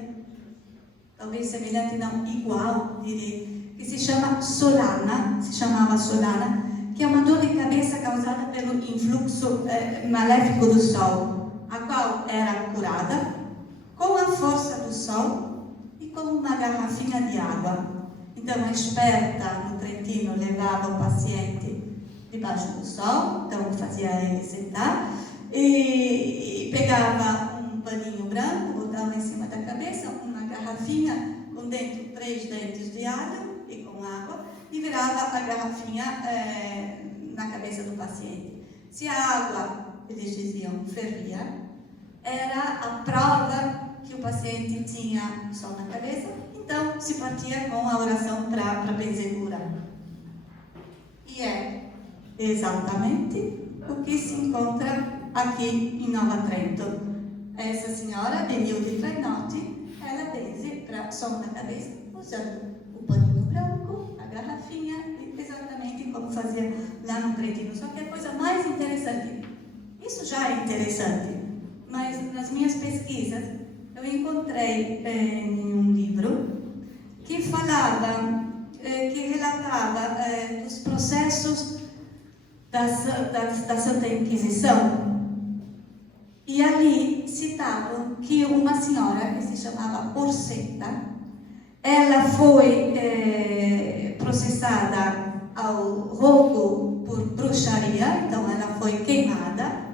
talvez semelhante, não igual, direi, que se chamava solana, que é uma dor de cabeça causada pelo influxo maléfico do sol, a qual era curada com a força do sol e com uma garrafinha de água. Então, a esperta no Trentino levava o paciente debaixo do sol, então fazia ele sentar, e pegava um paninho branco, botava em cima da cabeça, uma garrafinha com dentro 3 dentes de alho e com água, e virava a garrafinha na cabeça do paciente. Se a água, eles diziam, fervia, era a prova que o paciente tinha sol na cabeça, então se partia com a oração para a benzedura. E é exatamente o que se encontra aqui em Nova Trento. Essa senhora, Benilde Trenotti, ela benze para sol na cabeça, usando o paninho branco, a garrafinha, exatamente como fazia lá no Trentino. Só que a coisa mais interessante, isso já é interessante, mas nas minhas pesquisas eu encontrei em um livro que falava, que relatava dos processos da Santa Inquisição. E ali citavam que uma senhora que se chamava Porceta, ela foi processada ao roubo por bruxaria, então ela foi queimada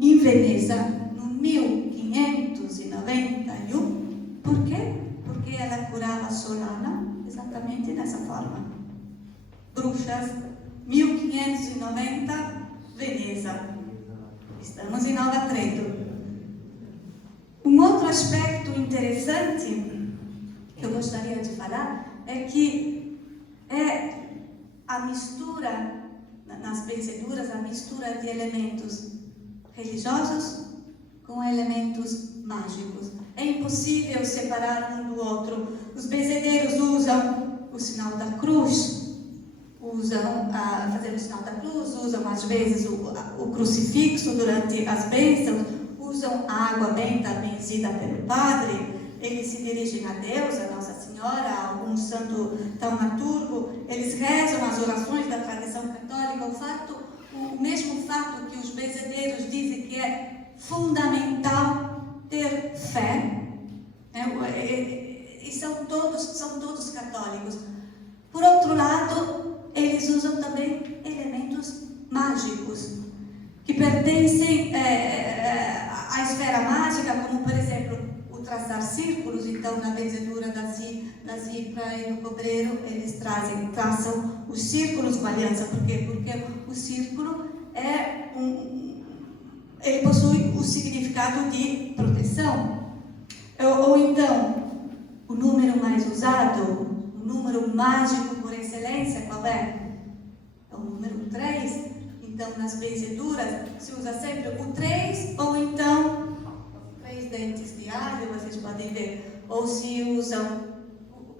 em Veneza, no 1591. Por quê? Porque ela curava solana exatamente dessa forma. Bruxas, 1590, Veneza. Estamos em Nova Trento. Um outro aspecto interessante que eu gostaria de falar é que a mistura, nas benzeduras, a mistura de elementos religiosos com elementos mágicos. É impossível separar um do outro. Os benzedeiros usam o sinal da cruz, fazer o sinal da cruz, usam às vezes o crucifixo durante as bênçãos, usam a água benta benzida pelo padre, eles se dirigem a Deus, a Nossa Senhora, a algum santo taumaturgo, eles rezam as orações da tradição católica. O mesmo fato que os benzedeiros dizem que é fundamental ter fé, e são todos católicos. Por outro lado, eles usam também elementos mágicos que pertencem à esfera mágica, como por exemplo o traçar círculos. Então, na benzedura da Zipra e no cobreiro, eles traçam os círculos com aliança. Por quê? Porque o círculo ele possui o significado de proteção. Ou então, o número mais usado, o número mágico por excelência, qual é? É o número 3. Então, nas benzeduras, se usa sempre o 3, ou então 3 dentes de alho, vocês podem ver. Ou se usam,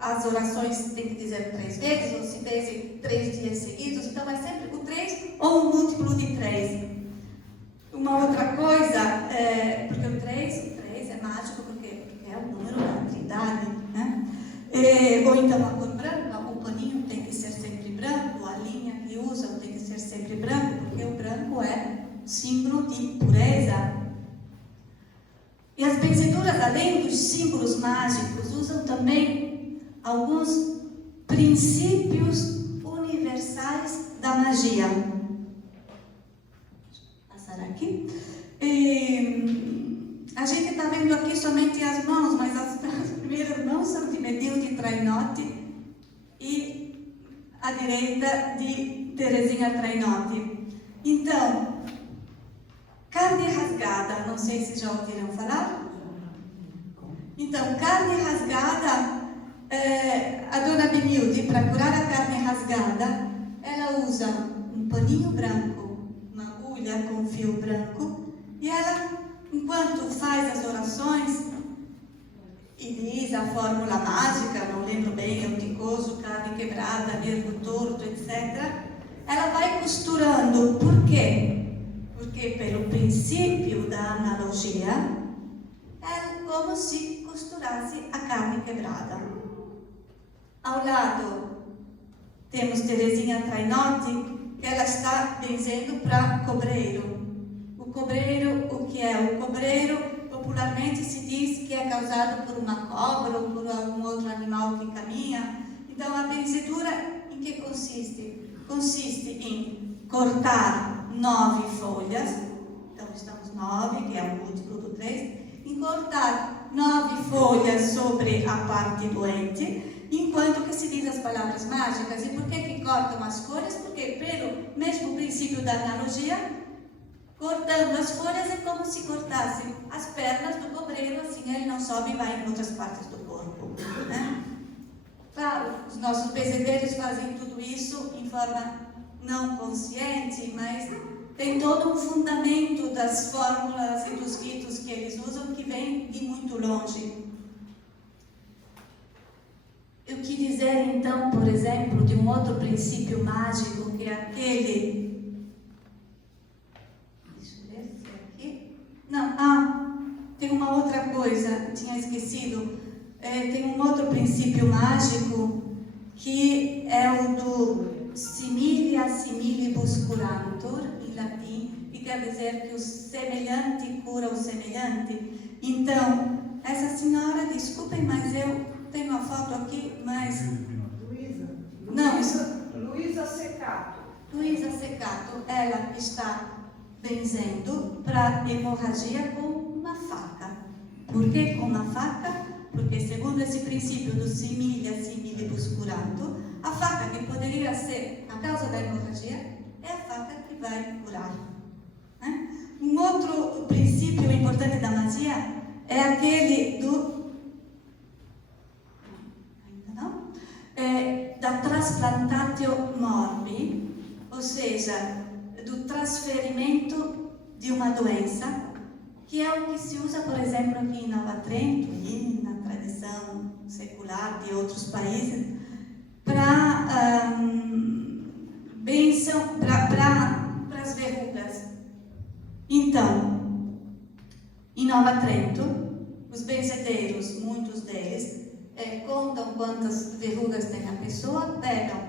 as orações tem que dizer 3 vezes, ou se benzem 3 dias seguidos. Então, é sempre o 3 ou um múltiplo de 3. Uma outra coisa, porque o 3 é mágico, porque é o número da Trindade, né? Ou então a cor branca, o paninho tem que ser sempre branco, a linha que usam tem que ser sempre branco, porque o branco é símbolo de pureza. E as benzeduras, além dos símbolos mágicos, usam também alguns princípios universais da magia. Vou passar aqui. A gente está vendo aqui somente as mãos, mas as primeiras mãos são de Medilde Trainotti e a direita de Terezinha Trainotti. Então, carne rasgada, não sei se já ouviram falar. Então, carne rasgada, a dona Benilde, para curar a carne rasgada, ela usa um paninho branco, uma agulha com fio branco, e ela, enquanto faz as orações e diz a fórmula mágica, não lembro bem, é o ticoso, carne quebrada, nervo torto, etc., ela vai costurando. Por quê? Porque pelo princípio da analogia, é como se costurasse a carne quebrada. Ao lado temos Terezinha Trainotti, que ela está benzendo para cobreiro. O cobreiro, o que é? O cobreiro, popularmente se diz que é causado por uma cobra ou por algum outro animal que caminha. Então, a benzedura em que consiste? Consiste em cortar 9 folhas, então estamos 9, que é o múltiplo do 3, em cortar 9 folhas sobre a parte doente, enquanto que se diz as palavras mágicas. E por que cortam as folhas? Porque pelo mesmo princípio da analogia, cortando as folhas é como se cortassem as pernas do cobreiro, assim ele não sobe e vai em outras partes do corpo, né? Claro, os nossos benzedeiros fazem tudo isso em forma não consciente, mas tem todo um fundamento das fórmulas e dos ritos que eles usam que vem de muito longe. O que dizer então, por exemplo, de um outro princípio mágico, que é aquele... Deixa eu ver se é aqui... Não, tem uma outra coisa, tinha esquecido. Tem um outro princípio mágico, que é o do similia similibus curantur, em latim, e quer dizer que o semelhante cura o semelhante. Então, essa senhora, desculpem, mas eu tenho uma foto aqui, mas... Luísa. Não, isso... Luísa Secato. Luísa Secato, ela está benzendo para hemorragia com uma faca. Por que com uma faca? Porque, segundo esse princípio do similia similibus curantur, a faca que poderia ser a causa da hemorragia é a faca que vai curar. Né? Um outro princípio importante da magia é aquele do... ainda não? Da transplantatio morbi, ou seja, do transferimento de uma doença, que é o que se usa, por exemplo, aqui em Nova Trento e na tradição secular de outros países, para bênção, para as verrugas. Então, em Nova Trento, os benzedeiros, muitos deles, contam quantas verrugas tem a pessoa, pegam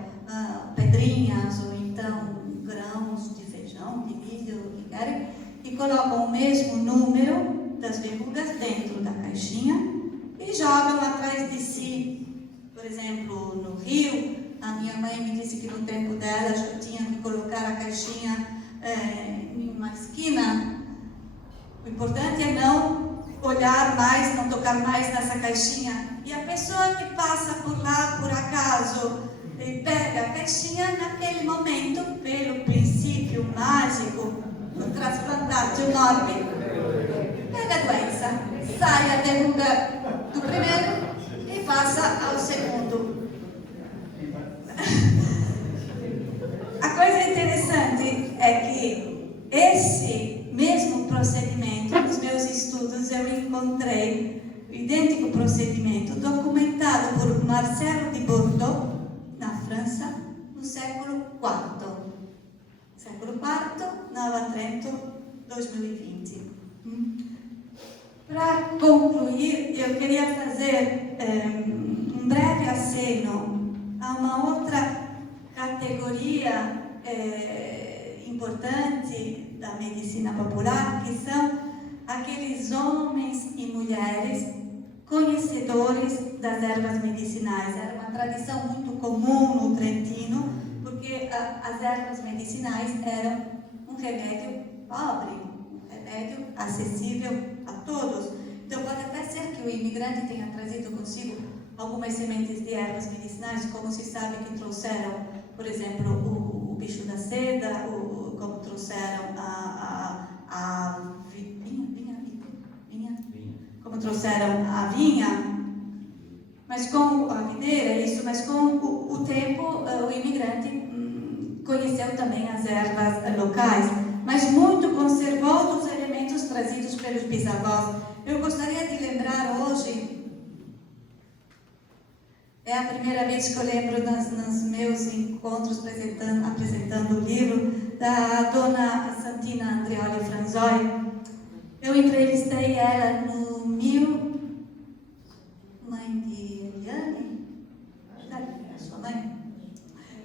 pedrinhas ou então grãos de feijão, de milho, o que querem, e colocam o mesmo número das verrugas dentro da caixinha e jogam atrás de si. Por exemplo, no Rio, a minha mãe me disse que no tempo dela já tinha que colocar a caixinha em uma esquina. O importante é não olhar mais, não tocar mais nessa caixinha. E a pessoa que passa por lá, por acaso, pega a caixinha, naquele momento, pelo princípio mágico do transplantatio morbi, pega a doença, sai a verruga do primeiro e passa ao segundo. A coisa interessante é que esse mesmo procedimento, nos meus estudos, eu encontrei o idêntico procedimento documentado por Marcelo de Bordeaux, na França, no século IV. Século IV, Nova Trento, 2020. Para concluir, eu queria fazer um breve aceno a uma outra categoria importante da medicina popular, que são aqueles homens e mulheres conhecedores das ervas medicinais. Era uma tradição muito comum no Trentino porque as ervas medicinais eram um remédio pobre, um remédio acessível a todos. Então pode até ser que o imigrante tenha trazido consigo algumas sementes de ervas medicinais, como se sabe que trouxeram, por exemplo, o bicho da seda, como trouxeram como trouxeram a vinha, mas com a videira, isso, mas com o tempo o imigrante conheceu também as ervas locais, mas muito conservou dos elementos trazidos pelos bisavós. Eu gostaria de lembrar hoje, é a primeira vez que eu lembro nos meus encontros apresentando o livro, da dona Santina Andreoli Franzoi. Eu entrevistei ela no mãe de Eliane, sua mãe.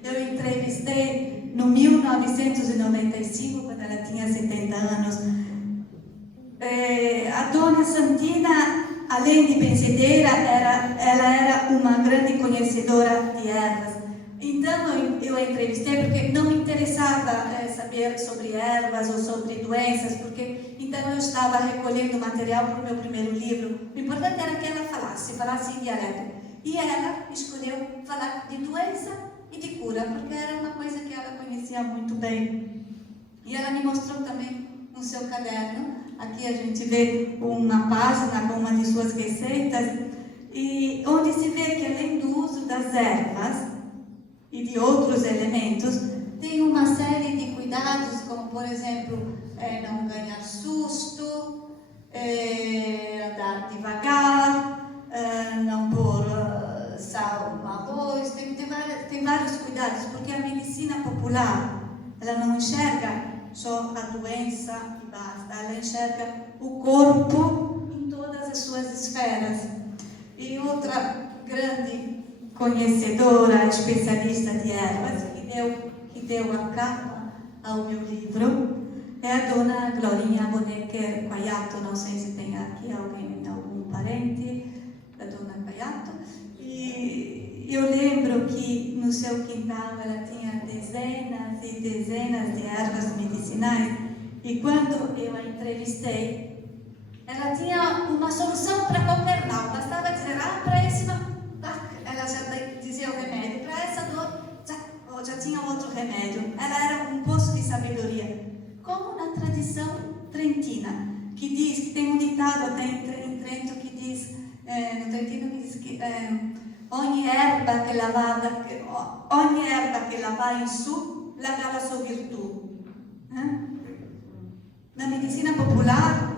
Eu entrevistei no 1995, quando ela tinha 70 anos. A dona Santina, além de benzedeira, ela era uma grande conhecedora de ervas. Então eu a entrevistei porque não me interessava saber sobre ervas ou sobre doenças, porque então eu estava recolhendo material para o meu primeiro livro. O importante era que ela falasse em dialeto. E ela escolheu falar de doença e de cura, porque era uma coisa que ela conhecia muito bem. E ela me mostrou também no seu caderno. Aqui a gente vê uma página com uma de suas receitas, e onde se vê que além do uso das ervas e de outros elementos, tem uma série de cuidados, como por exemplo, não ganhar susto, andar devagar, não pôr sal no arroz, tem vários cuidados, porque a medicina popular, ela não enxerga só a doença e basta, ela enxerga o corpo em todas as suas esferas. E outra grande conhecedora, especialista de ervas, que deu a capa ao meu livro, é a dona Glorinha Bonecker Quaiato. Não sei se tem aqui algum parente da dona Quaiato. E eu lembro que no seu quintal ela tinha dezenas e dezenas de ervas medicinais, e quando eu a entrevistei, ela tinha uma solução para qualquer mal. Bastava dizer, para esse mal, ela já dizia o remédio, para essa dor, já tinha outro remédio. Ela era um poço de sabedoria. Como na tradição trentina, que diz, que tem um ditado até em Trento que diz, no Trentino, que diz que ogni erba che la va in su, la dà la sua virtù. Na medicina popular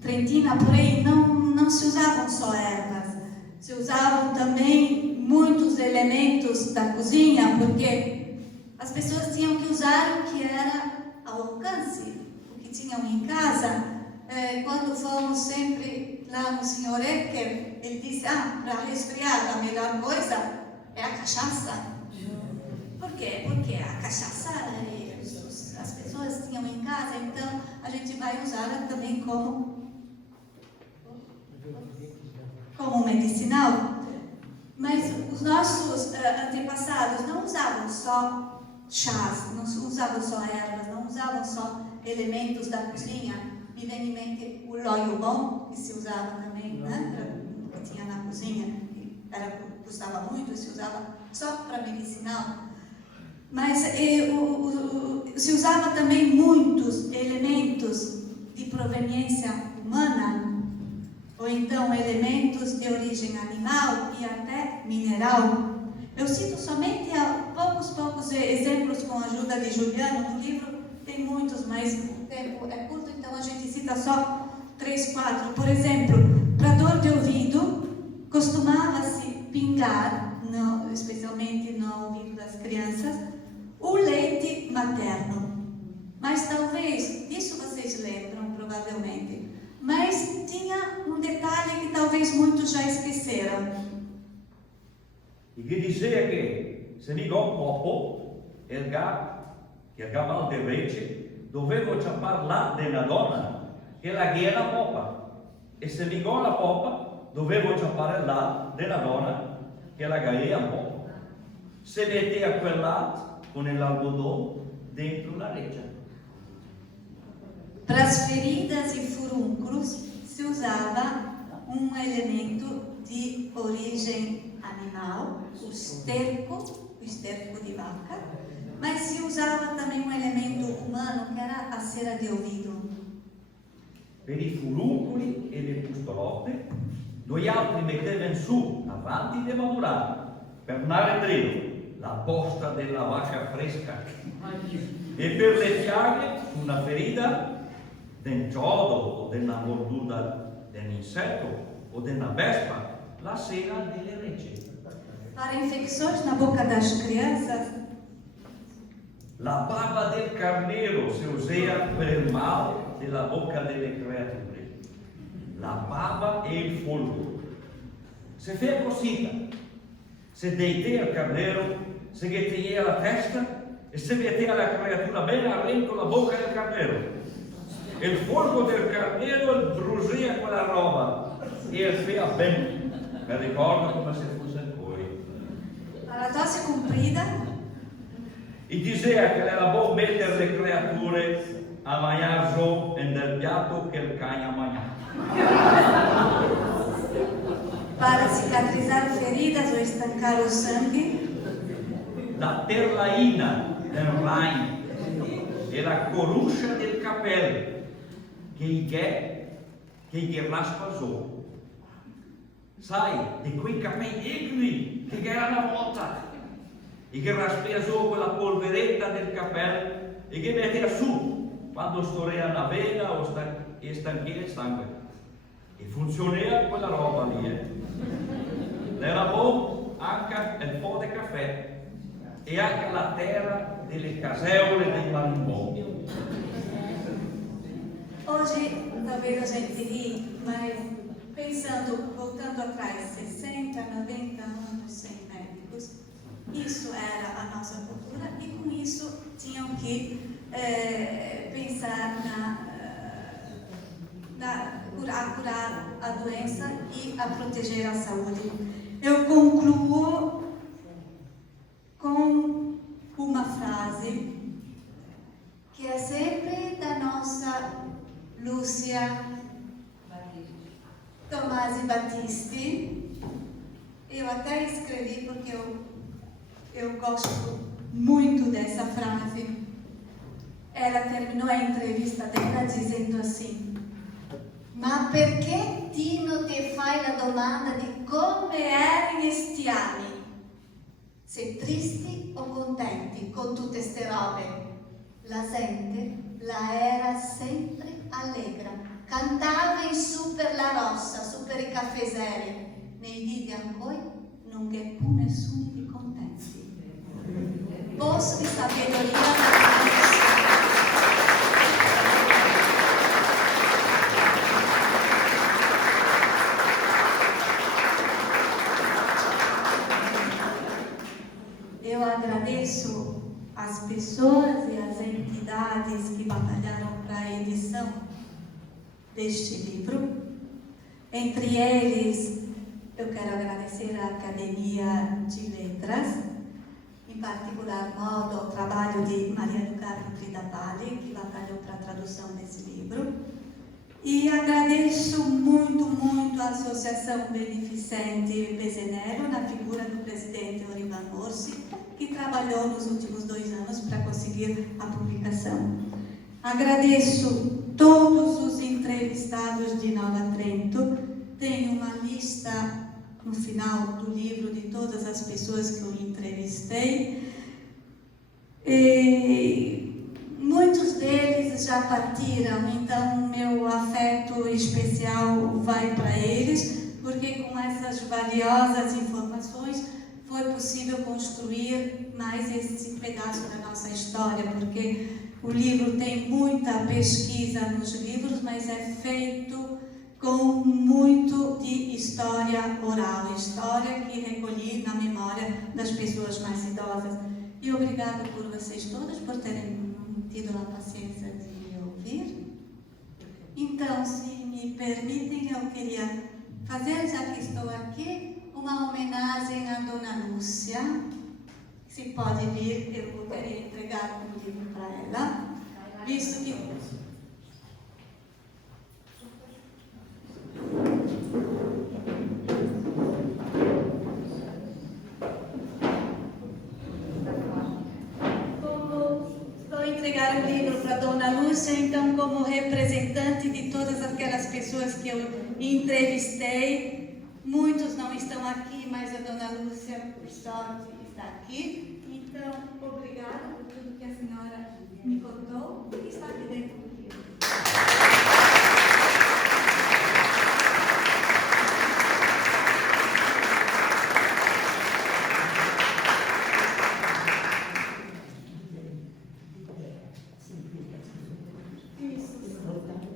trentina, porém, não se usavam só ervas, se usavam também muitos elementos da cozinha, porque as pessoas tinham que usar o que era ao alcance, o que tinham em casa. Quando fomos sempre lá no Sr. Ecker, ele disse, para resfriar a melhor coisa é a cachaça. Por quê? Porque a cachaça as pessoas tinham em casa, então a gente vai usá-la também como medicinal. Mas os nossos antepassados não usavam só chás, não usavam só ervas, não usavam só elementos da cozinha. Me vem em mente o loio bom, que se usava também, que tinha na cozinha, custava muito, se usava só para medicinal. Mas se usava também muitos elementos de proveniência humana, ou então elementos de origem animal e até mineral. Eu cito somente poucos exemplos com a ajuda de Juliano. No livro tem muitos, mas o tempo é curto, então a gente cita só 3, 4. Por exemplo, para dor de ouvido, costumava-se pingar, especialmente no ouvido das crianças, o leite materno. Mas talvez, isso vocês lembram provavelmente, mas tinha um detalhe que talvez muitos já esqueceram. E que dizia que se ligò poco, il cavalo de leite doveva ciappar là della donna che la ghia la popa, e se ligò la popa doveva ciappare là della donna che la gaia a popa. se metteva quel latte con l'algodão dentro la reccia. Para as feridas e furúnculos se usava um elemento de origem animal, o esterco de vaca, mas se usava também um elemento humano, que era a cera de ouvido. Per i furuncoli e le pustolotte, due altri mettevano su, avanti de madurare, per andare dritto, la posta della vacca fresca. E per le piaghe, una ferita del chiodo o della mordura dell'insetto o della vespa, la cera delle recce. Para infecções na boca das crianças, La baba del carneiro se usava per il mal della bocca delle creature. La baba e il folgo. Se fea cosita, se deitea il carneiro, se ghettea la testa e se metteva la creatura bene all'entro la bocca del carneiro. Il folgo del carneiro brucia quella roba e il fea bene. Mi ricordo come se fosse poi. para a tosse comprida, E diceva che era buono mettere le creature a mangiare giù nel piatto che il cane ha mangiato. para cicatrizar feridas ou estancar o sangue, La perlaina del Rhein e la coruscia del capello che gli raspa giù. Sai, di quei capelli egli che era una volta e che raspia giù quella polveretta del cappello e che metteva su quando storea una vena o stanchia il sangue. E funzionava quella roba lì. Era buono anche il po' di caffè e anche la terra delle caseole dei marimboni. hoje talvez a gente ri, mas pensando, voltando atrás, 60, 90 anos sem médicos, isso era a nossa cultura e com isso tinham que pensar curar a doença e a proteger a saúde. Eu concluo com uma frase que é sempre da nossa Lúcia Tomasi Battisti. Eu até escrevi porque eu gosto muito dessa frase. Ela terminou a entrevista dela dizendo assim: ma perché ti non ti fai la domanda di come eri questi anni? Se tristi o contenti con tutte ste robe? La gente la era sempre allegra. Cantava in su per la rossa, su per i caffeseri. Nei dì ancora non che più nessuno di contenti. Posso di sabedoria. Eu agradeço as pessoas e as entidades que batalharam para a edição deste livro. Entre eles, eu quero agradecer à Academia de Letras, em particular modo ao trabalho de Maria do Carmo Tridapali, que batalhou para a tradução desse livro. E agradeço muito, muito a Associação Beneficente Pezenero, na figura do presidente Orivan Morsi, que trabalhou nos últimos 2 anos para conseguir a publicação. Agradeço todos os entrevistados de Nova Trento. Tem uma lista no final do livro de todas as pessoas que eu entrevistei. Muitos deles já partiram, então meu afeto especial vai para eles, porque com essas valiosas informações foi possível construir mais esse pedaço da nossa história, porque o livro tem muita pesquisa nos livros, mas é feito com muito de história oral, história que recolhi na memória das pessoas mais idosas. E obrigada por vocês todos por terem tido a paciência de me ouvir. Então, se me permitem, eu queria fazer, já que estou aqui, uma homenagem à Dona Lúcia, se pode vir, eu vou querer entregar um livro para ela, visto que vou entregar o livro para Dona Lúcia, então como representante de todas aquelas pessoas que eu entrevistei, muitos não estão aqui, mas a Dona Lúcia, por sorte, está aqui. Então, obrigada por tudo que a senhora me contou e está aqui dentro do livro.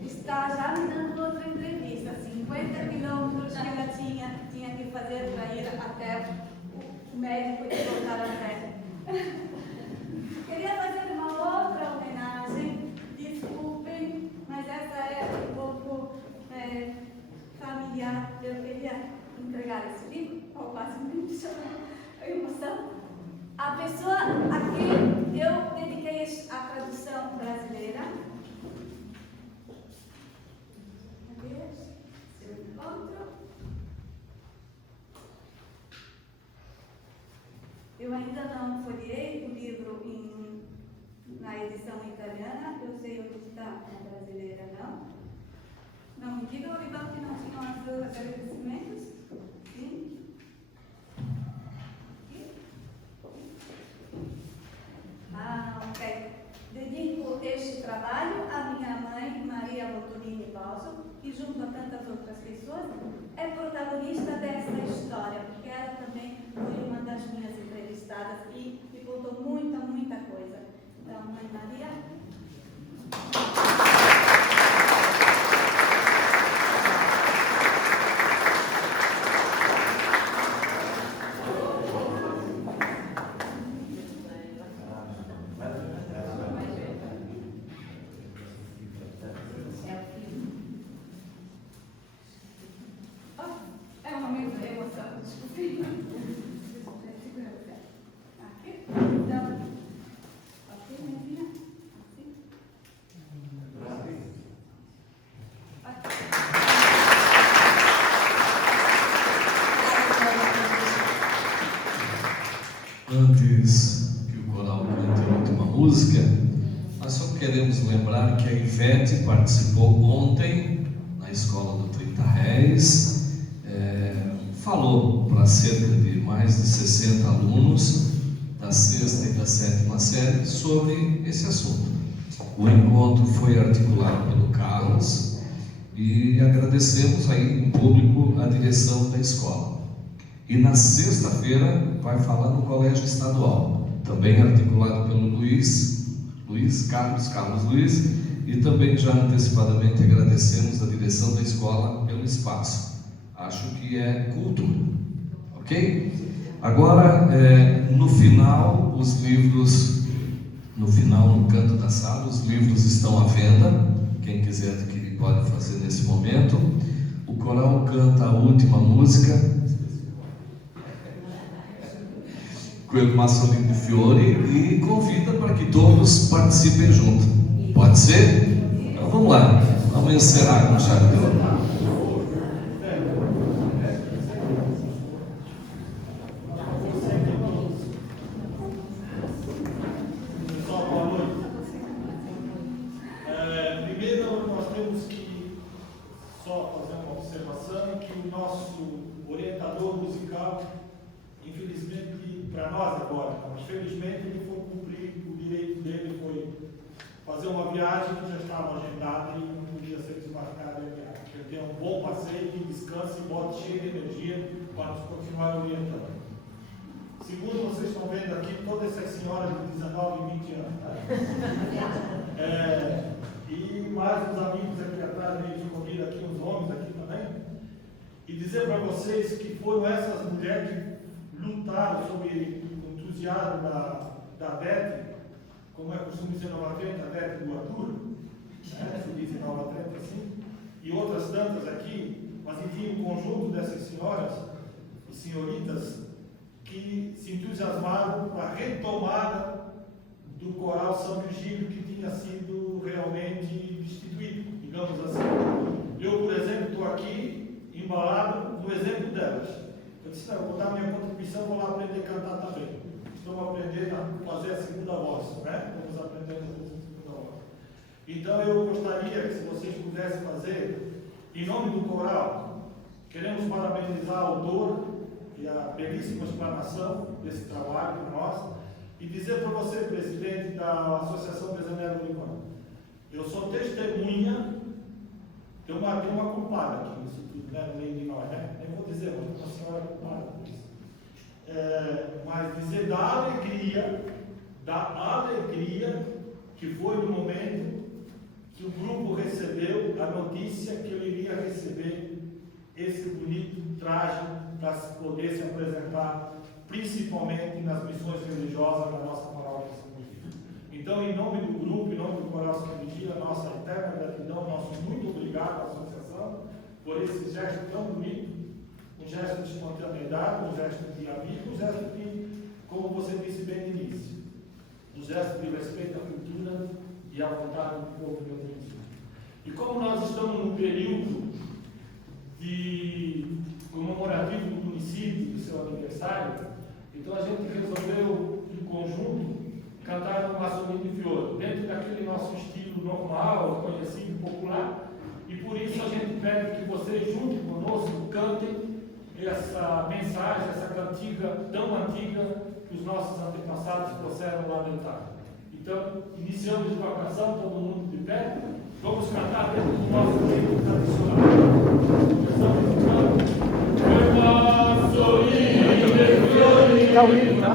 Está já me dando outra entrevista, 50 quilômetros que ela tinha que fazer para ir até o médico e voltar a pé. Queria fazer uma outra homenagem, desculpem, mas essa é um pouco familiar. Eu queria entregar esse livro, quase me chamou a emoção. A pessoa a quem eu dediquei a tradução brasileira. Eu ainda não folhei o livro na edição italiana, eu sei onde está a brasileira, não? Não me diga, Olival, que não tinham os agradecimentos? Sim? Aqui? Ah, ok. Dedico este trabalho à minha mãe, Maria Bottolini Boso, que junto a tantas outras pessoas é protagonista desta história, porque ela também foi uma das minhas entrevistadas e me contou muita coisa. Então, mãe Maria. É um momento de emoção, desculpe. Aqui? Então, ok, minha filha? Assim. Antes que o coral cante a última música, nós só queremos lembrar que a Ivete participou ontem na escola do 30 Réis, falou para cerca de mais de 60 alunos da 6ª e da 7ª série sobre esse assunto. O encontro foi articulado pelo Carlos e agradecemos aí em público a direção da escola. E na sexta-feira vai falar no Colégio Estadual, também articulado pelo Carlos Luiz, e também já antecipadamente agradecemos a direção da escola pelo espaço. Acho que é cultura, ok? Agora, no final, os livros, no canto da sala, os livros estão à venda. Quem quiser adquirir pode fazer nesse momento. O coral canta a última música, Quel Massolino di Fiori, e convida para que todos participem junto. Pode ser? Então vamos lá, vamos encerrar com chave de ouro. Infelizmente, ele foi cumprir o direito dele, foi fazer uma viagem que já estava agendada e não podia ser desmarcada a viagem. Que ele tenha um bom passeio, que descanse e volte cheio de energia para nos continuar orientando. Segundo, vocês estão vendo aqui todas essas senhoras de 19 e 20 anos. Tá? E mais os amigos aqui atrás, meio escondidos aqui, os homens aqui também. E dizer para vocês que foram essas mulheres que lutaram sobre entusiasmo da DET, como é costume dizer Nova Trento, a DET do Arthur, se diz em Nova Trento assim, e outras tantas aqui, mas enfim, o conjunto dessas senhoras e senhoritas que que se entusiasmaram com a retomada do coral São Virgílio, que tinha sido realmente destituído, digamos assim. Eu, por exemplo, estou aqui embalado no exemplo delas. Eu disse, não, eu vou dar minha contribuição, vou lá aprender a cantar também. Estamos aprendendo a fazer a segunda voz, né? Estamos aprendendo a fazer a segunda voz. Então eu gostaria que, se vocês pudessem fazer, em nome do coral, queremos parabenizar a autora e a belíssima explanação desse trabalho para nós, e dizer para você, presidente da Associação Brasileira do Limão, eu sou testemunha, tem uma culpada aqui nisso tudo, né, no meio de nós, né? Nem vou dizer, mas uma senhora culpada por isso. Mas dizer da alegria que foi no momento que o grupo recebeu a notícia que ele iria receber esse bonito traje para poder se apresentar, principalmente nas missões religiosas da nossa paróquia São Virgílio. Então, em nome do grupo, em nome do Coral São Virgílio, a nossa eterna gratidão, nosso muito obrigado à associação por esse gesto tão bonito, um gesto de espontaneidade, um gesto de amigo, um gesto de, como você disse bem no início, um gesto de respeito à cultura e à vontade do povo de Deus. E como nós estamos num período de comemorativo do município, do seu aniversário, então a gente resolveu, em conjunto, cantar um Maçoninho de Fiore, dentro daquele nosso estilo normal, conhecido, popular, e por isso a gente pede que vocês, junto conosco, cantem essa mensagem, essa cantiga tão antiga que os nossos antepassados trouxeram lá da Itália. Então, iniciamos com a canção, todo mundo de pé, vamos cantar dentro do nosso livro tradicional. Começamos cantando. Está o livro, tá?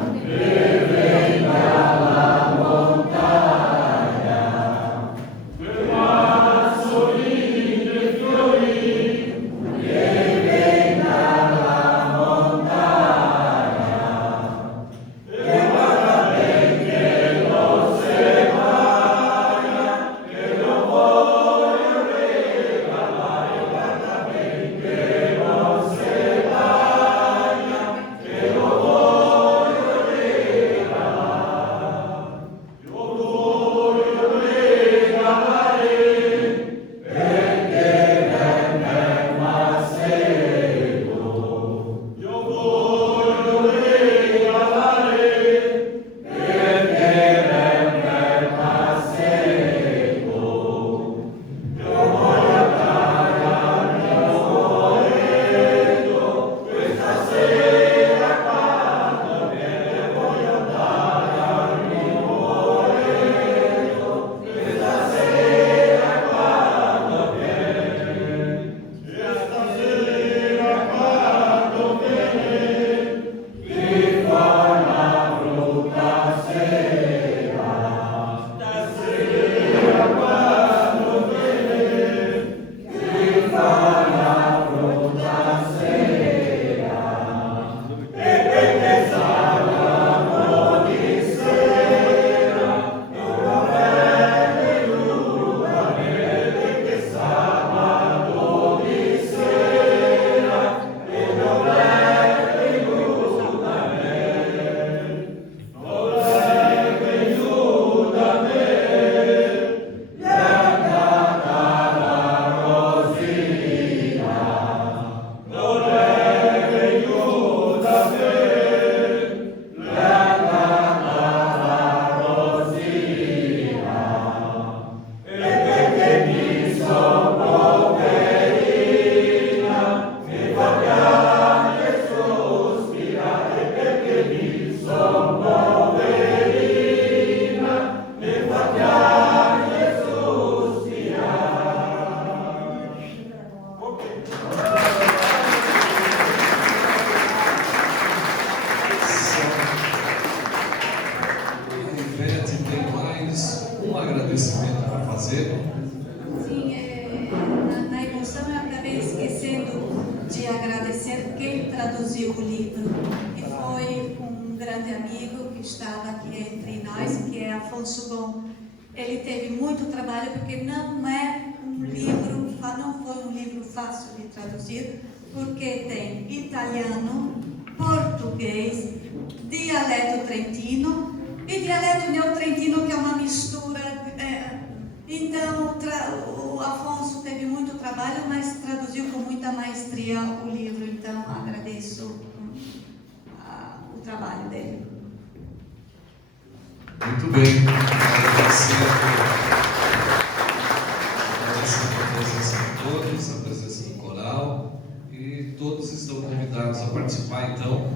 Traduziu o livro, que foi um grande amigo que estava aqui entre nós, que é Afonso Bom. Ele teve muito trabalho porque não é um livro, não foi um livro fácil de traduzir, porque tem italiano, português, dialeto trentino e dialeto neotrentino, que é uma mistura. Então, o Afonso teve muito trabalho, mas traduziu com muita maestria o livro. Então, agradeço o trabalho dele. Muito bem. Agradeço a presença de todos, a presença do coral, e todos estão convidados a participar, então,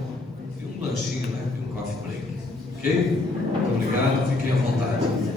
de um lanchinho, né? De um coffee break. Ok? Muito obrigado, fiquem à vontade.